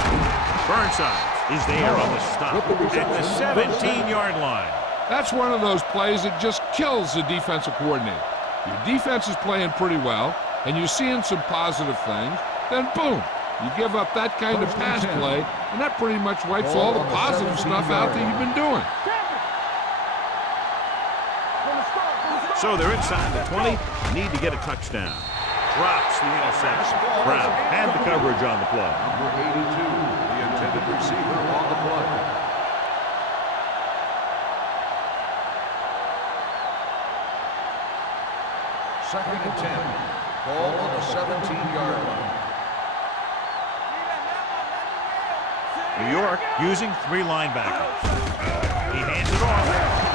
Burnside is there on the stop at the 17-yard line. That's one of those plays that just kills the defensive coordinator. Your defense is playing pretty well, and you're seeing some positive things, then boom, you give up that kind of pass play, and that pretty much wipes all the positive stuff out that you've been doing. So they're inside the 20, need to get a touchdown. Drops the interception. Brown had the coverage on the play. Number 82, the intended receiver on the play. Second and 10. Ball on the 17-yard line. New York using 3 linebackers. He hands it off.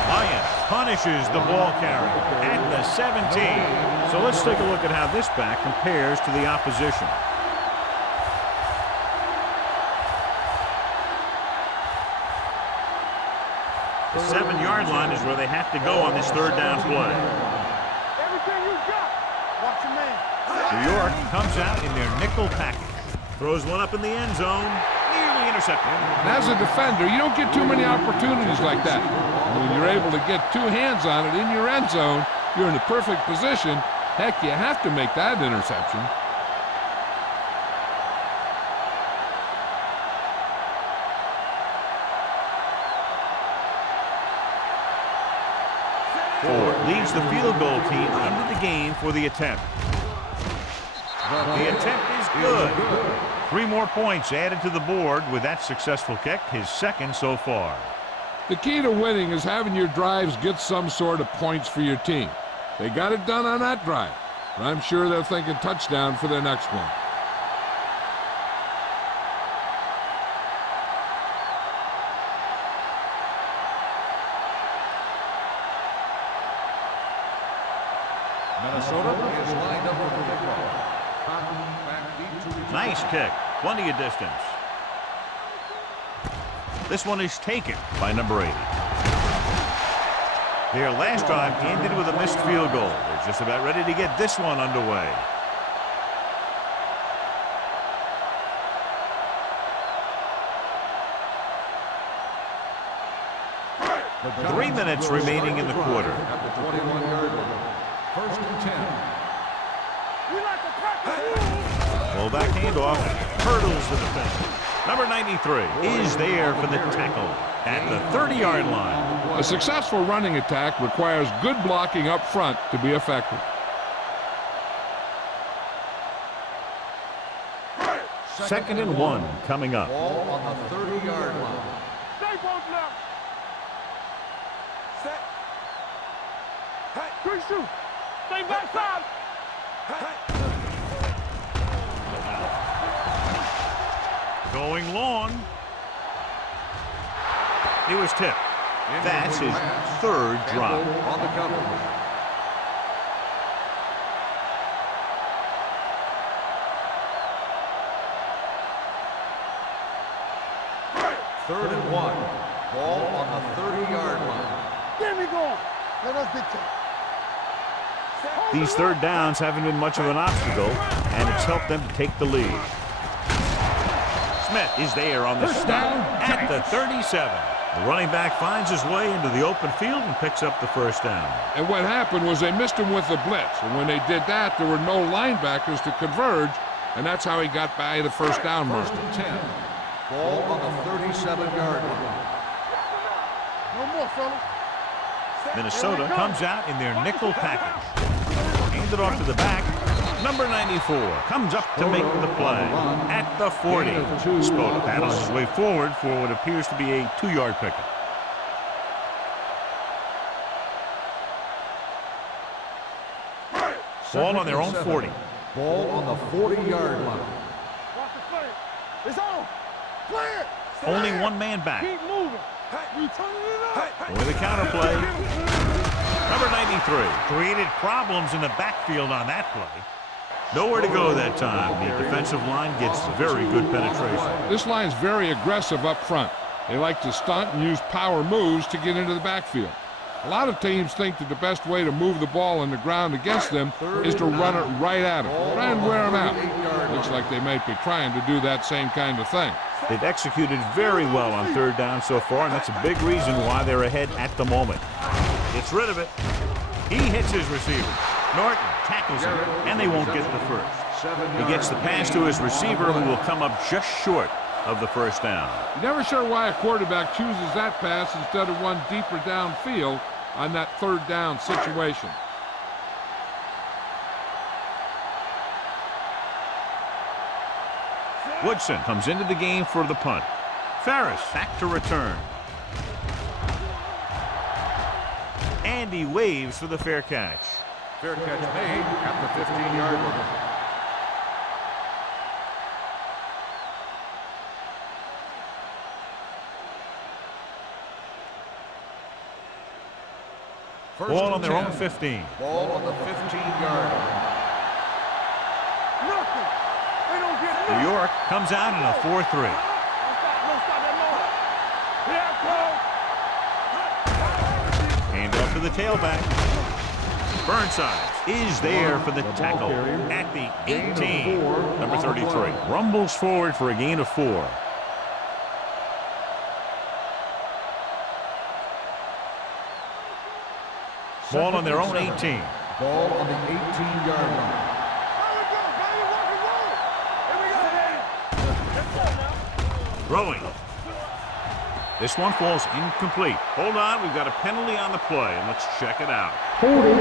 Lyons punishes the ball carrier at the 17. So let's take a look at how this back compares to the opposition. The 7-yard line is where they have to go on this third down play. Everything you got. Watch your man. New York comes out in their nickel package. Throws one up in the end zone. Nearly intercepted. And as a defender, you don't get too many opportunities like that. And when you're able to get 2 hands on it in your end zone, you're in the perfect position. Heck, you have to make that interception. Ford leads the field goal team into the game for the attempt. The attempt is good. 3 more points added to the board with that successful kick, his second so far. The key to winning is having your drives get some sort of points for your team. They got it done on that drive, but I'm sure they're thinking touchdown for their next one. Minnesota is lined up for the kickoff. Cotton back deep to return. Nice kick. Plenty of distance. This one is taken by number 80. Their last drive ended with a missed field goal. They're just about ready to get this one underway. The 3 minutes remaining in the quarter. At the 21-yard line. 1st and 10. We like to practice. Fullback handoff. Hurdles the defender. Number 93 is there for the tackle at the 30-yard line. A successful running attack requires good blocking up front to be effective. Second and 1 coming up. Ball on the 30-yard line. Stay both left. Set. Hey. Good shoot. Stay backside. Going long. He was tipped. That's his third drop. On the cover. Third and 1. Ball on the 30-yard line. There we go. Let us dictate. These third downs haven't been much of an obstacle, and it's helped them to take the lead. Smith is there on the stop at the 37. The running back finds his way into the open field and picks up the first down. And what happened was they missed him with the blitz. And when they did that, there were no linebackers to converge, and that's how he got by the first down mark. 1st and 10. Ball on the 37-yard line. No more, fellas. Minnesota comes out in their nickel package. Hand it off to the back. Number 94 comes up to make the play at the 40. Spoda paddles his way forward for what appears to be a 2-yard pickup. Ball on their own 40. Ball on the 40-yard line. Watch the play. It's on. Play it. Only one man back. Keep moving. You turning it up. With a counterplay. Number 93 created problems in the backfield on that play. Nowhere to go that time. The defensive line gets very good penetration. This line's very aggressive up front. They like to stunt and use power moves to get into the backfield. A lot of teams think that the best way to move the ball on the ground against them is to run it right at them. Try and wear them out. Looks like they might be trying to do that same kind of thing. They've executed very well on third down so far, and that's a big reason why they're ahead at the moment. Gets rid of it. He hits his receiver. Norton tackles him, and they won't get the first. He gets the pass to his receiver, who will come up just short of the first down. You're never sure why a quarterback chooses that pass instead of one deeper downfield on that third down situation. Woodson comes into the game for the punt. Ferris back to return. And he waves for the fair catch. Fair catch made at the 15-yard line. Ball on their own 15. Ball on the 15-yard line. Nothing. They don't get nothing. New York comes out in a 4-3. Don't stop that moment. Hand off to the tailback. Burnside is there for the tackle at the 18. Number 33 rumbles forward for a gain of 4. Ball on their own 18. Ball on the 18-yard line. Throwing. This one falls incomplete. Hold on, we've got a penalty on the play, and let's check it out. Holding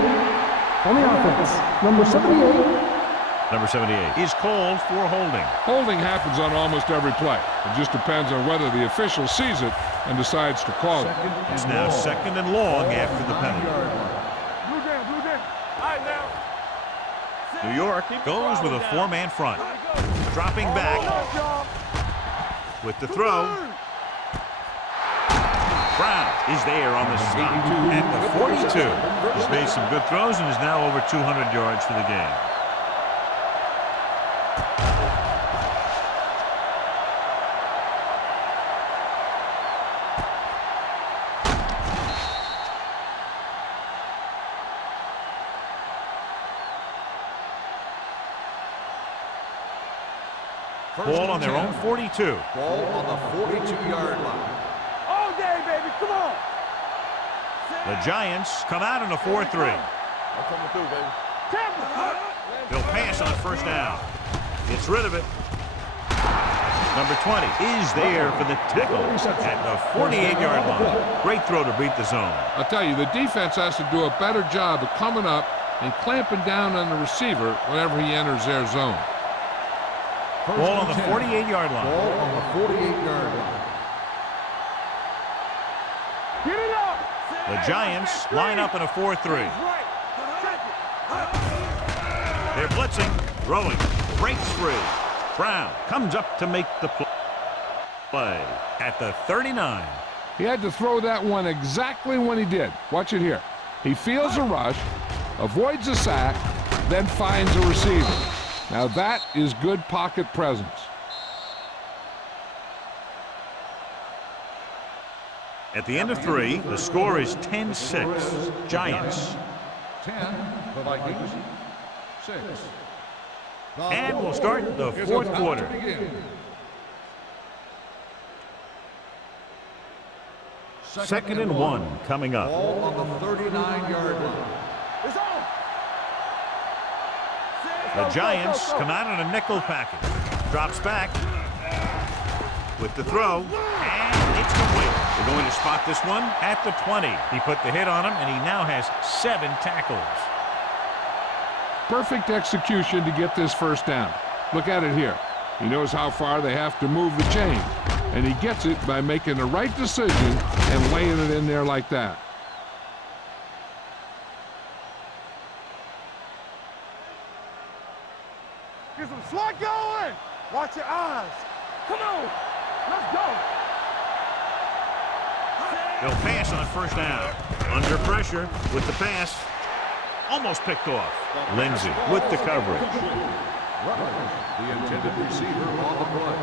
on the offense. Number 78, Number 78 is called for holding. Holding happens on almost every play. It just depends on whether the official sees it and decides to call it. It's now 2nd and long after the penalty. Blue down, blue down. All right, now. New York goes with a 4-man front. Dropping back with the throw. Brown is there on the stop at the 42. He's made some good throws and is now over 200 yards for the game. Ball on their own 42. Ball on the 42-yard line. All day, baby. Come on. The Giants come out in a 4-3. I'm coming through, baby. They'll pass on 1st down. Gets rid of it. Number 20 is there for the tackle at the 48-yard line. Great throw to beat the zone. I'll tell you, the defense has to do a better job of coming up and clamping down on the receiver whenever he enters their zone. Ball on the 48-yard line. Ball on the 48-yard line. Get it up. The Giants line up in a 4-3. They're blitzing, throwing, breaks free. Brown comes up to make the play at the 39. He had to throw that one exactly when he did. Watch it here. He feels a rush, avoids a sack, then finds a receiver. Now that is good pocket presence. At the end of 3, the score is 10-6. Giants. 10, the Vikings. 6. And we'll start the 4th quarter. Second and 1 coming up. Ball on the 39-yard line. It's on. The Giants come out in a nickel package. Drops back with the throw, and it's complete. They're going to spot this one at the 20. He put the hit on him, and he now has 7 tackles. Perfect execution to get this 1st down. Look at it here. He knows how far they have to move the chain, and he gets it by making the right decision and laying it in there like that. Get some slot going. Watch your eyes. Come on. Let's go. They'll pass on 1st down. Under pressure with the pass. Almost picked off. Lindsey with the coverage. Rutledge, the intended receiver on the play.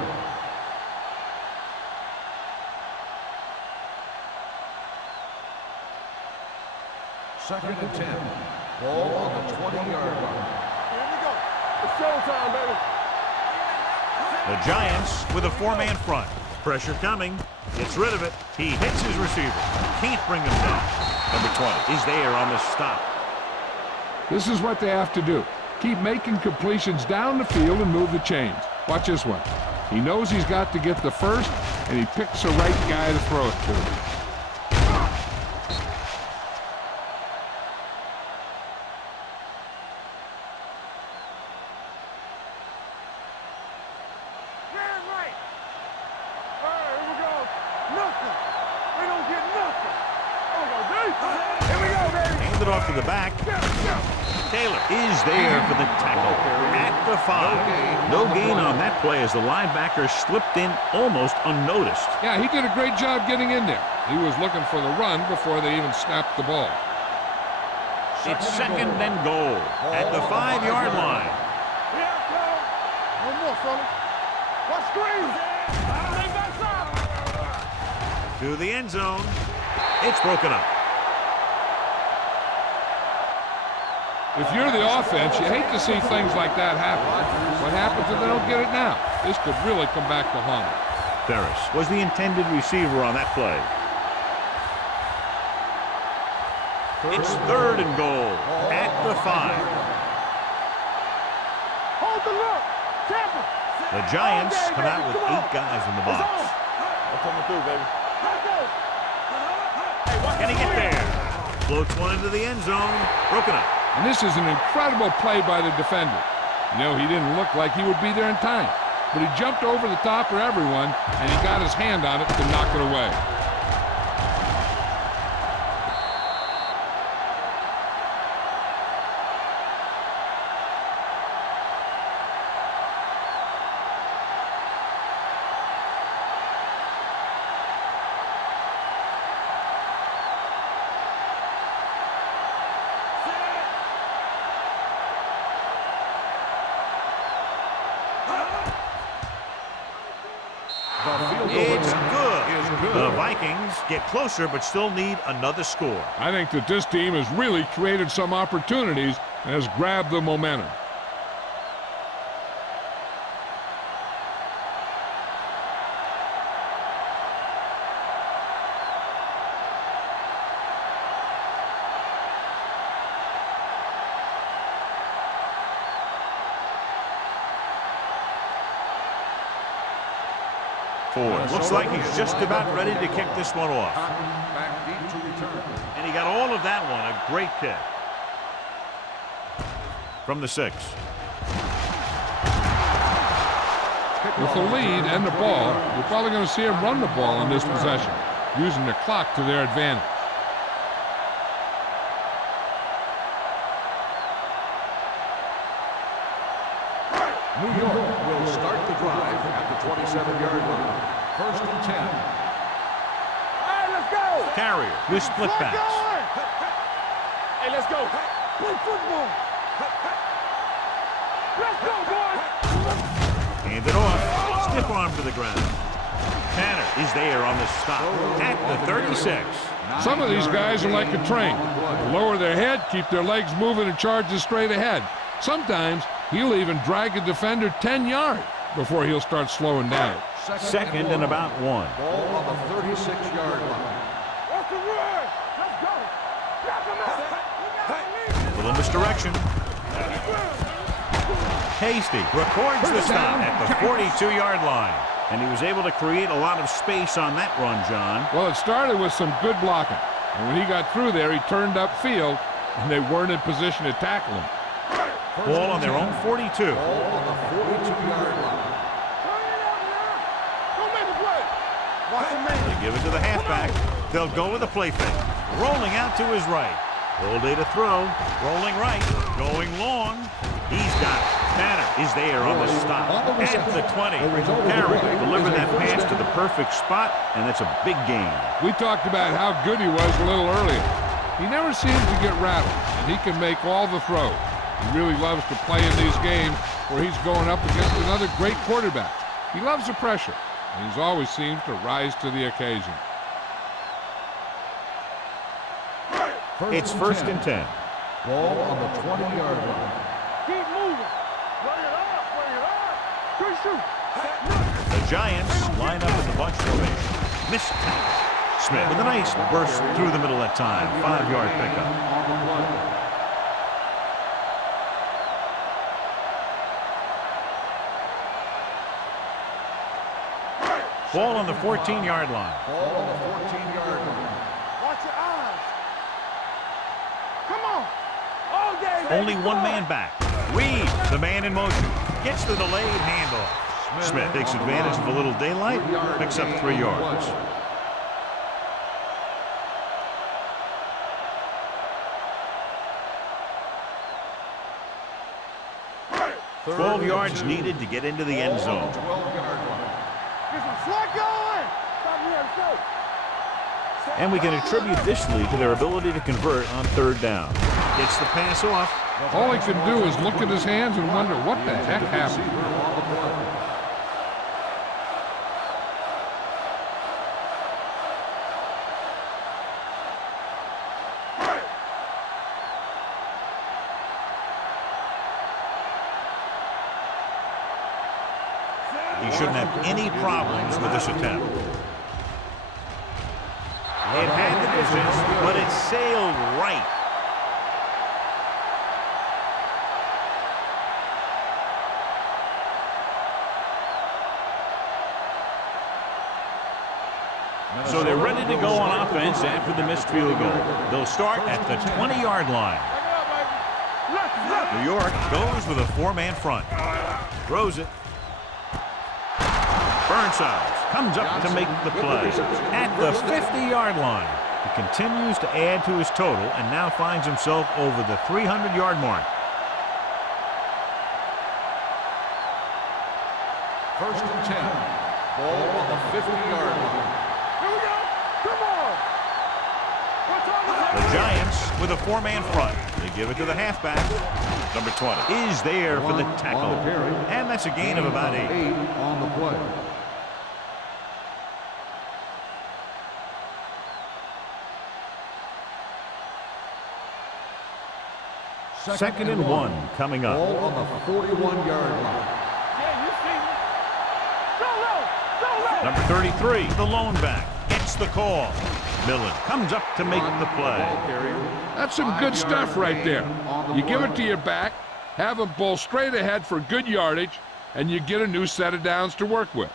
Second and 10. Ball on the 20-yard line. Here we go. It's showtime, baby. The Giants with a 4-man front. Pressure coming. Gets rid of it. He hits his receiver. Can't bring him down. Number 20 is there on the stop. This is what they have to do. Keep making completions down the field and move the chains. Watch this one. He knows he's got to get the first, and he picks the right guy to throw it to. Off to the back. Taylor is there for the tackle at the 5. No gain on that play as the linebacker slipped in almost unnoticed. Yeah, he did a great job getting in there. He was looking for the run before they even snapped the ball. It's 2nd and goal at the 5-yard line. One more, fella. Watch screen. To the end zone. It's broken up. If you're the offense, you hate to see things like that happen. What happens if they don't get it now? This could really come back to haunt them. Ferris was the intended receiver on that play. It's 3rd and goal at the 5. Hold the look. Tampa. The Giants come out with 8 guys in the box. I'm coming through, baby. Let's go. Can he get there? Floats one into the end zone. Broken up. And this is an incredible play by the defender. You know, he didn't look like he would be there in time, but he jumped over the top of everyone, and he got his hand on it to knock it away. It's good. The Vikings get closer, but still need another score. I think that this team has really created some opportunities and has grabbed the momentum. Looks like he's just about ready to kick this one off. Back deep to return. And he got all of that one. A great kick. From the 6. With the lead and the ball, you're probably going to see him run the ball in this possession, using the clock to their advantage. New York will start the drive at the 27-yard line. 1st and 10. All right, let's go. Carrier with split Flag backs. going. Hey, let's go. Play football. Let's go, boys. Hand it off. Stiff arm to the ground. Tanner is there on the stop at the 36. Some of these guys are like a train. They lower their head, keep their legs moving, and charges straight ahead. Sometimes he'll even drag a defender 10 yards before he'll start slowing down. Second and about 1. Ball on the 36-yard line. What's the word? Let's go. Knock him out. You gotta leave. Little misdirection. Hasty records the stop at the 42-yard line. And he was able to create a lot of space on that run, John. Well, it started with some good blocking. And when he got through there, he turned upfield, and they weren't in position to tackle him. Ball on their own 42. Ball on the 42-yard line. Turn it up now. Go make a play. Watch the man. They give it to the halfback. They'll go with the play fake. Rolling out to his right. All day to throw. Rolling right. Going long. He's got it. Tanner is there on the stop. At the 20. Carrier delivered that pass to the perfect spot, and that's a big gain. We talked about how good he was a little earlier. He never seems to get rattled, and he can make all the throws. He really loves to play in these games where he's going up against another great quarterback. He loves the pressure, and he's always seems to rise to the occasion. It's 1st and 10. Ball on the 20-yard line. Keep moving. Bring it up. Bring it up. Good shoot. The Giants line up in the bunch formation. Missed tackle. Smith with a nice burst through the middle that time. 5-yard pickup. On the play. Ball on the 14-yard line. Ball on the 14-yard line. Watch your eyes. Come on. All day. baby. Only one man back. Reed, the man in motion, gets the delayed handoff. Smith takes advantage of a little daylight, picks up 3 yards. Third 12 yards and 2. needed to get into the end Ball zone. on the 12-yard line. Get some slack going. Stop here and go. And we can attribute this lead to their ability to convert on 3rd down. Gets the pass off. All he can do is look at his hands and wonder what the heck happened. On the play. He shouldn't have any problems with this attempt. It had the distance, but it sailed right. So they're ready to go on offense after the missed field goal. They'll start at the 20-yard line. Back it up, baby. Left New York goes with a four-man front. Throws it. Burnside comes up to make the play at the 50-yard line. He continues to add to his total and now finds himself over the 300-yard mark. First and 10. Ball on the 50-yard line. Here we go. Come on. The Giants with a four-man front. They give it to the halfback. Number 20 is there for the tackle. And that's a gain of about 8. 8 on the play. Second and 1 coming up. Ball on the 41-yard line. Yeah, you see me. Go low. Number 33, the lone back, gets the call. Millen comes up to make the play. That's some good stuff right there. You give it to your back, have him bowl straight ahead for good yardage, and you get a new set of downs to work with.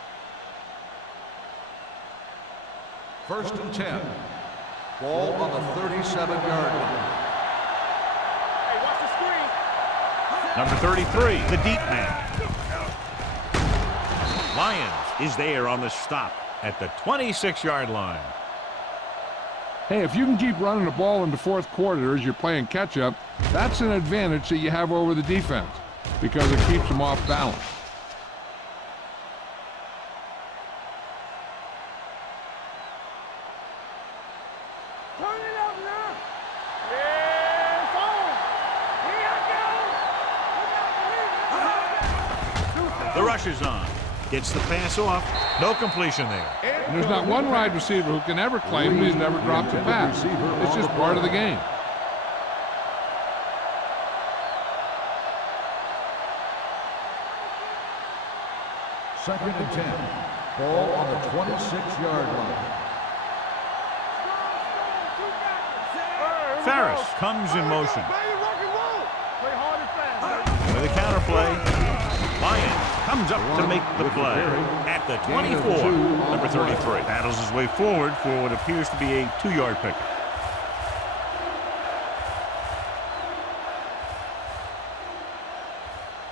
First and 10. Ball on the 37-yard line. Hey, watch the screen. Number 33, the deep man. Lyons is there on the stop at the 26-yard line. Hey, if you can keep running the ball in the fourth quarter as you're playing catch-up, that's an advantage that you have over the defense because it keeps them off balance. Turn it up now. Yeah, it's on. Here I go. The rush is on. Gets the pass off. No completion there. And there's not one wide receiver who can ever claim that he's never dropped a pass. It's just part of the game. Second and 10. Ball on the 26-yard line. Ferris comes in motion. Play rock and roll. Play hard and fast. With a counter play, Lyons comes up to make the play at the 24. Number 33 battles his way forward for what appears to be a 2-yard pickup.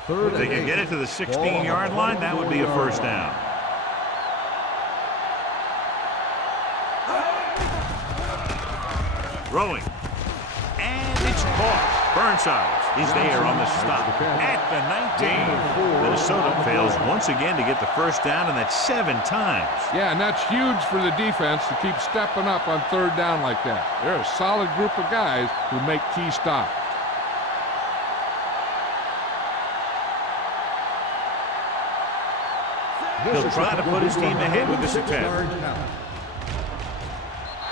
If they can get it to the 16-yard line, that would be a first down. Throwing. And it's caught. Burnside is there on the stop at the 19. Minnesota fails once again to get the first down, and that's 7 times. Yeah, and that's huge for the defense to keep stepping up on third down like that. They're a solid group of guys who make key stops. He'll try to put his team ahead with this attempt.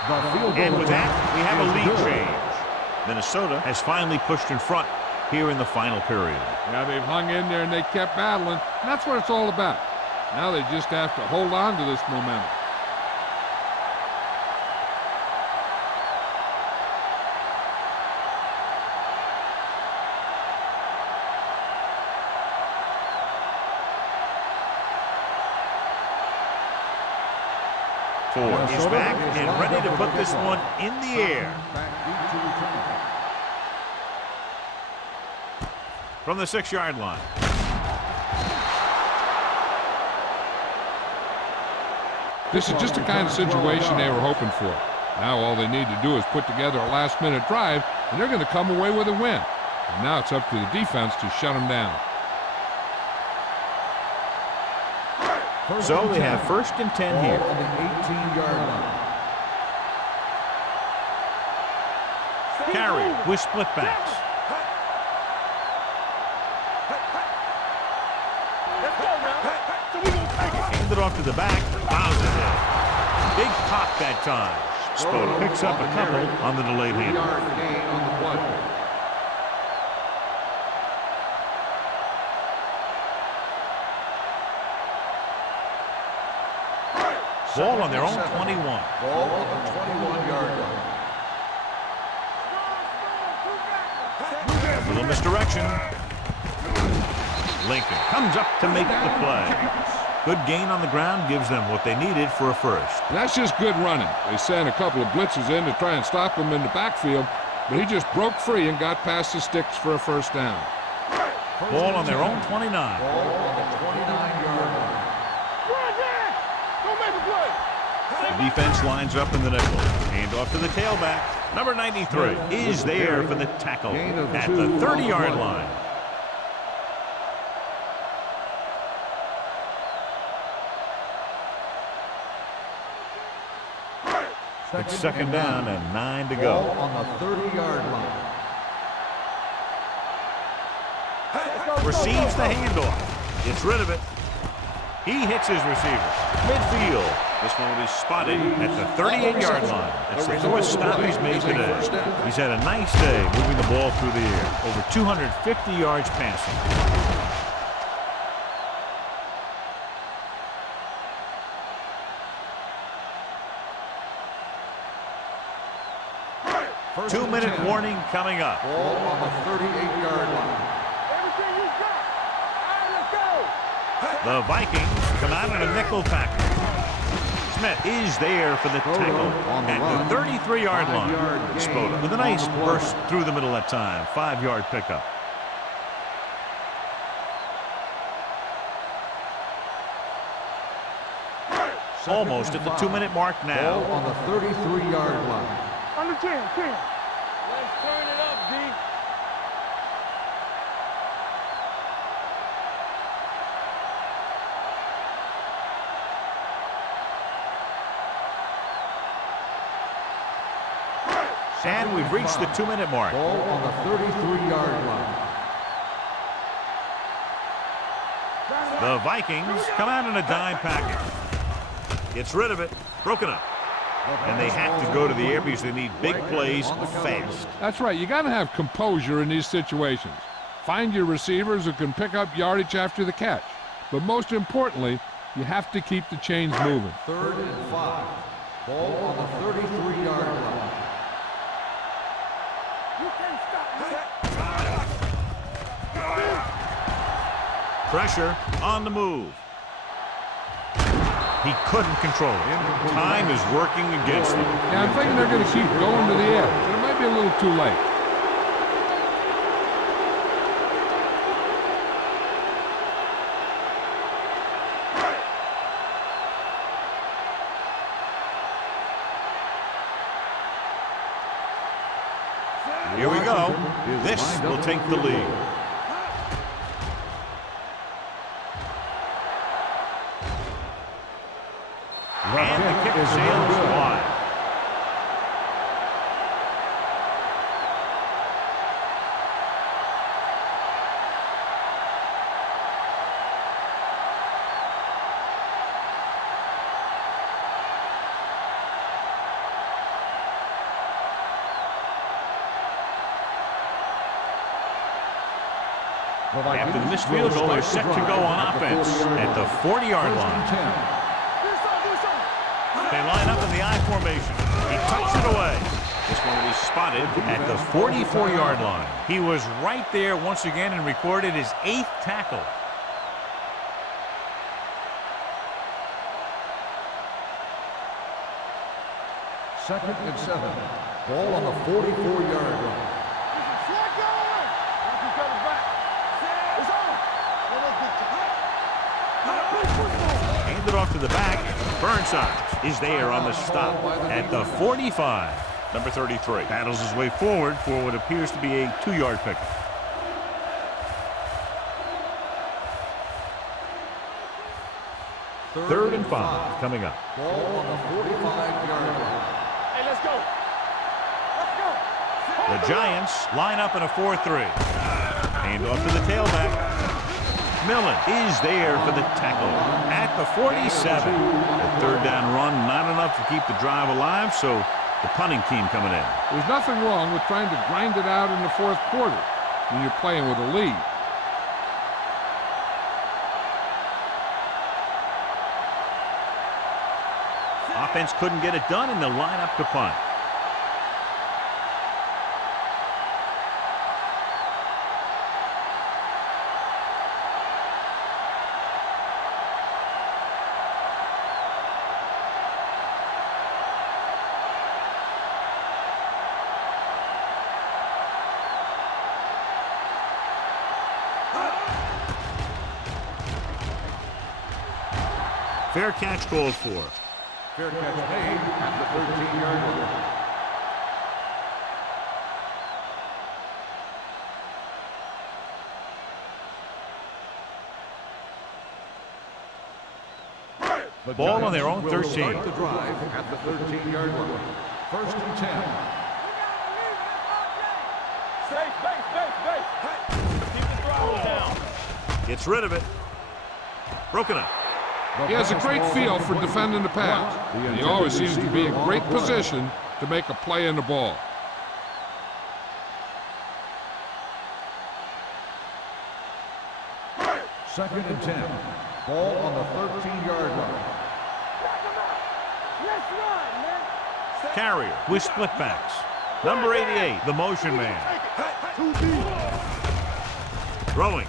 And with that, we have a lead change. Minnesota has finally pushed in front here in the final period. Yeah, they've hung in there and they kept battling. And that's what it's all about. Now they just have to hold on to this momentum. Ford is back and ready to put this one in the air. From the 6-yard line. This is just the kind of situation they were hoping for. Now all they need to do is put together a last-minute drive, and they're going to come away with a win. And now it's up to the defense to shut them down. So they have first and 10 here. On the 18-yard line. Carry with split backs. Hand it off to the back. Fouls it in. Big pop that time. Spoda picks up a couple on the delayed handle. 3-yard gain on the play. Ball on their own 21. Ball on the 21-yard line. A little misdirection. Lincoln comes up to make the play. Good gain on the ground gives them what they needed for a first. And that's just good running. They sent a couple of blitzes in to try and stop them in the backfield, but he just broke free and got past the sticks for a first down. Ball on their own 29. Ball on the 29-yard line. Run, Jack! Don't make a play! The defense lines up in the nickel. Hand off to the tailback. Number 93 is there for the tackle at the 30-yard line. It's second down and 9 to go. Ball on the 30-yard line. Receives the handoff. Gets rid of it. He hits his receiver. Midfield. This one will be spotted at the 38-yard line. That's the first stop he's made today. He's had a nice day moving the ball through the air. Over 250 yards passing. Two-minute warning coming up. Ball on the 38-yard line. Everything you got! All right, let's go! The Vikings come out in a nickel package. Smith is there for the tackle at the 33-yard line. Spoda with a nice burst through the middle that time. 5-yard pickup. Almost at the 2-minute mark now. Ball on the 33-yard line. Under 10, 10. Let's turn it up, D. And we've reached the 2-minute mark. Ball on the 33-yard line. The Vikings come out in a dime package. Gets rid of it. Broken up. And they have to go to the air because they need big plays fast. That's right. You got to have composure in these situations. Find your receivers who can pick up yardage after the catch. But most importantly, you have to keep the chains moving. 3rd and 5. Ball on the 33-yard line. You can't stop me. Pressure on the move. He couldn't control it. Time is working against him. Yeah, I'm thinking they're going to keep going to the edge, but it might be a little too late. Here we go. This will take the lead. And the kick sails wide. After the missed field goal, they're set to go on offense at the 40-yard line. They line up in the I formation. He tucks it away. This one will be spotted at the 44-yard line. He was right there once again and recorded his 8th tackle. Second and 7. Ball on the 44-yard line. Handed off to the back. Burnside is there on the stop at the 45. Number 33 battles his way forward for what appears to be a 2-yard pickup. Third and 5 coming up. Ball on the 45-yard line. Hey, let's go. Let's go. The Giants line up in a 4-3. Hand off to the tailback. Millen is there for the tackle at the 47. The 3rd down run, not enough to keep the drive alive, so the punting team coming in. There's nothing wrong with trying to grind it out in the 4th quarter when you're playing with a lead. Offense couldn't get it done, and they'll line up to punt. Fair catch called for. Fair catch made at the 13-yard line. Ball on their own 13. Start the drive at the 13-yard line. 1st and 10. Keep the throttle down. Gets rid of it. Broken up. He has a great feel for defending the pass. And he always seems to be in great position to make a play in the ball. Second and 10. Ball on the 13-yard line. Let's run, man. Carrier with split backs. Number 88, the motion man. Too deep. Throwing.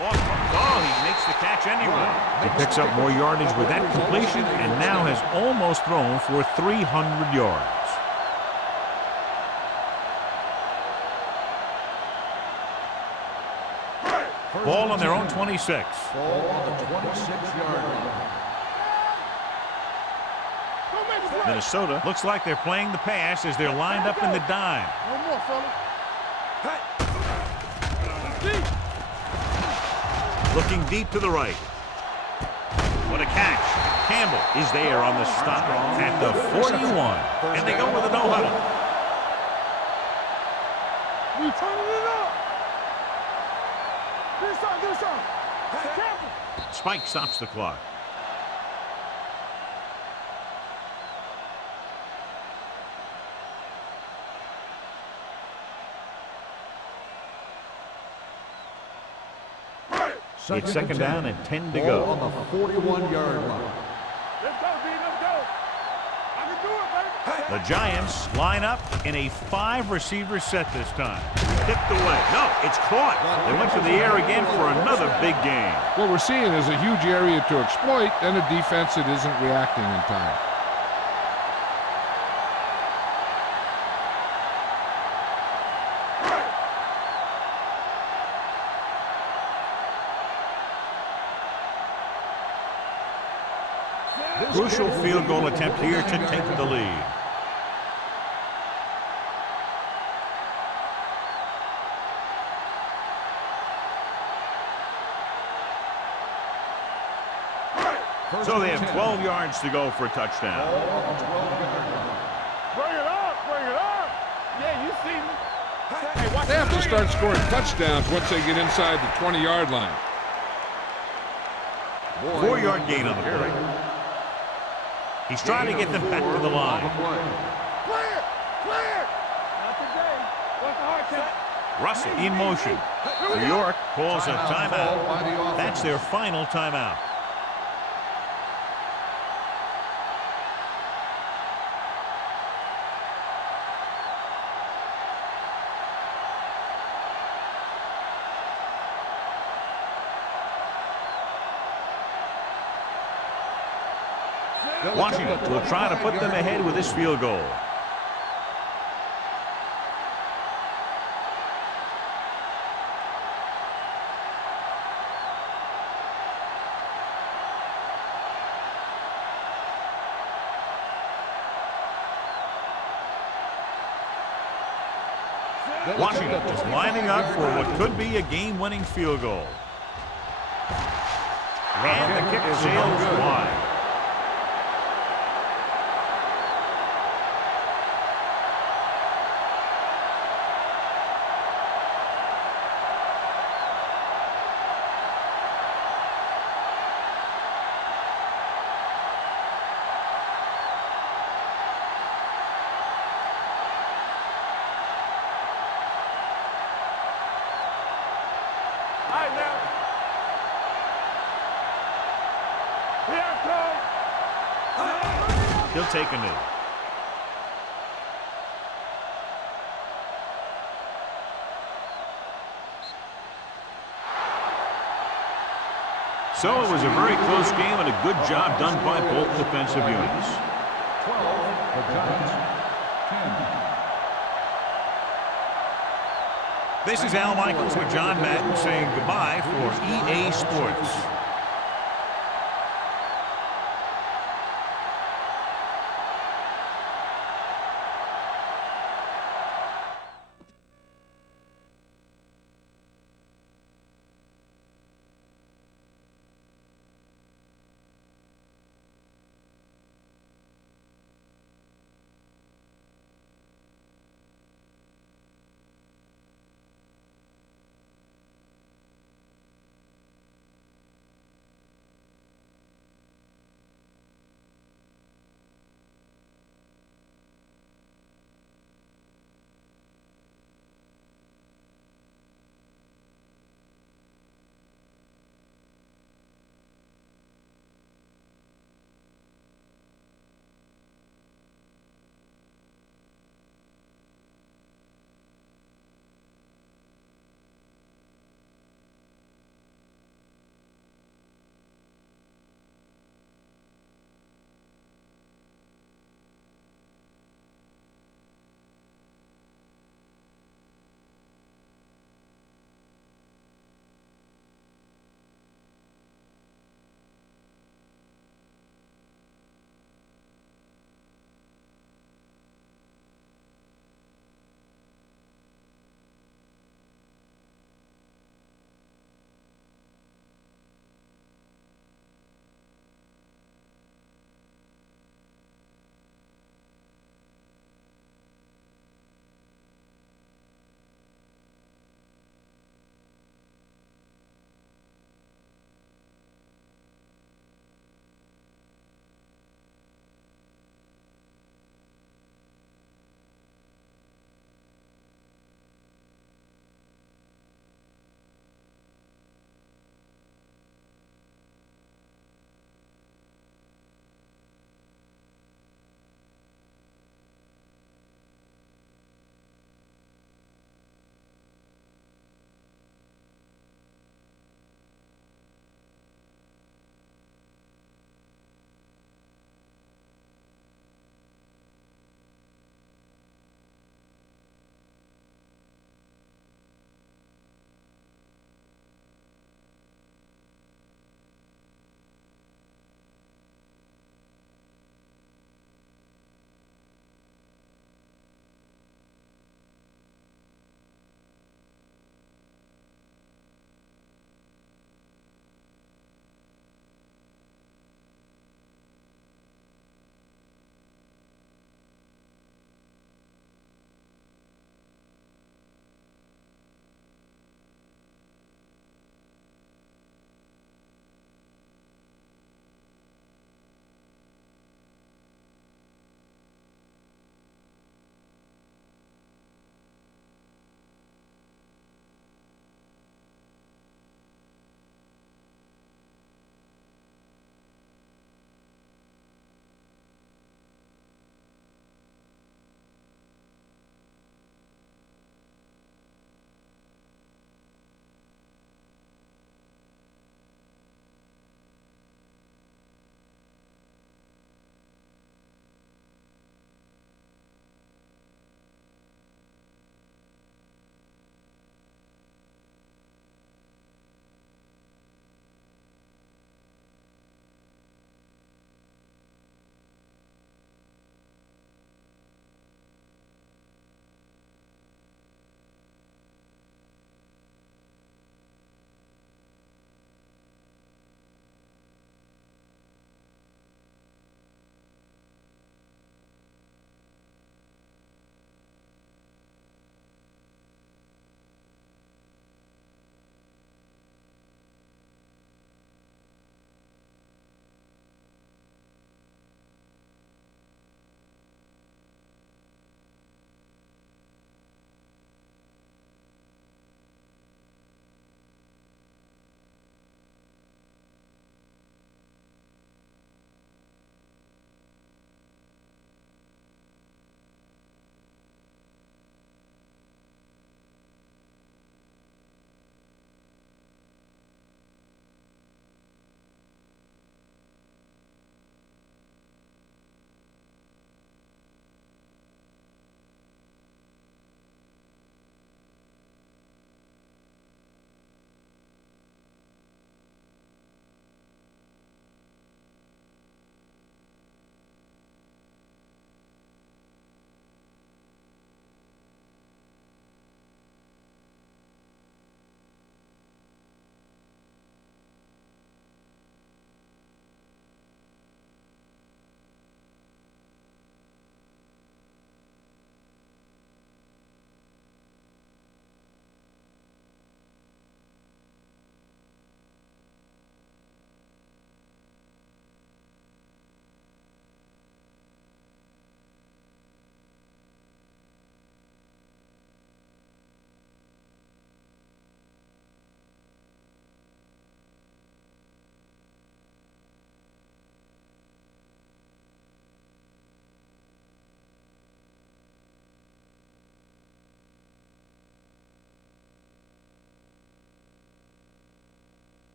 Oh, he makes the catch anyway. He picks up more yardage with that completion and now has almost thrown for 300 yards. Ball on their own 26. Ball on the 26-yard line. Minnesota looks like they're playing the pass as they're lined up in the dime. No more, fella. Looking deep to the right. What a catch. Campbell is there on the stop at the 41. And they go with a no-huddle. We turning it up. Do something. Careful. Spike stops the clock. It's second down and 10 to Ball on go. the 41-yard line. Let's go, D. Let's go. I can do it, baby. The Giants line up in a 5-receiver set this time. Tipped away. No, it's caught. They went to the air again for another big game. What we're seeing is a huge area to exploit and a defense that isn't reacting in time. Crucial field goal attempt here to take the lead. So they have 12 yards to go for a touchdown. Bring it up. Yeah, you see me. Hey, watch They have to the start scoring touchdowns once they get inside the 20-yard line. 4-yard gain on the play. He's trying to get them back to the line. Clear. Not today. What's the hard catch? Russell in motion. New York calls a timeout. That's their final timeout. Washington will try to put them ahead with this field goal. Washington is lining up for what could be a game-winning field goal. And the kick sails wide. All right, now. Here it comes. He'll take a knee. So it was a very close game and a good job done by both defensive units. 12, the Giants, 10. This is Al Michaels with John Madden saying goodbye for EA Sports.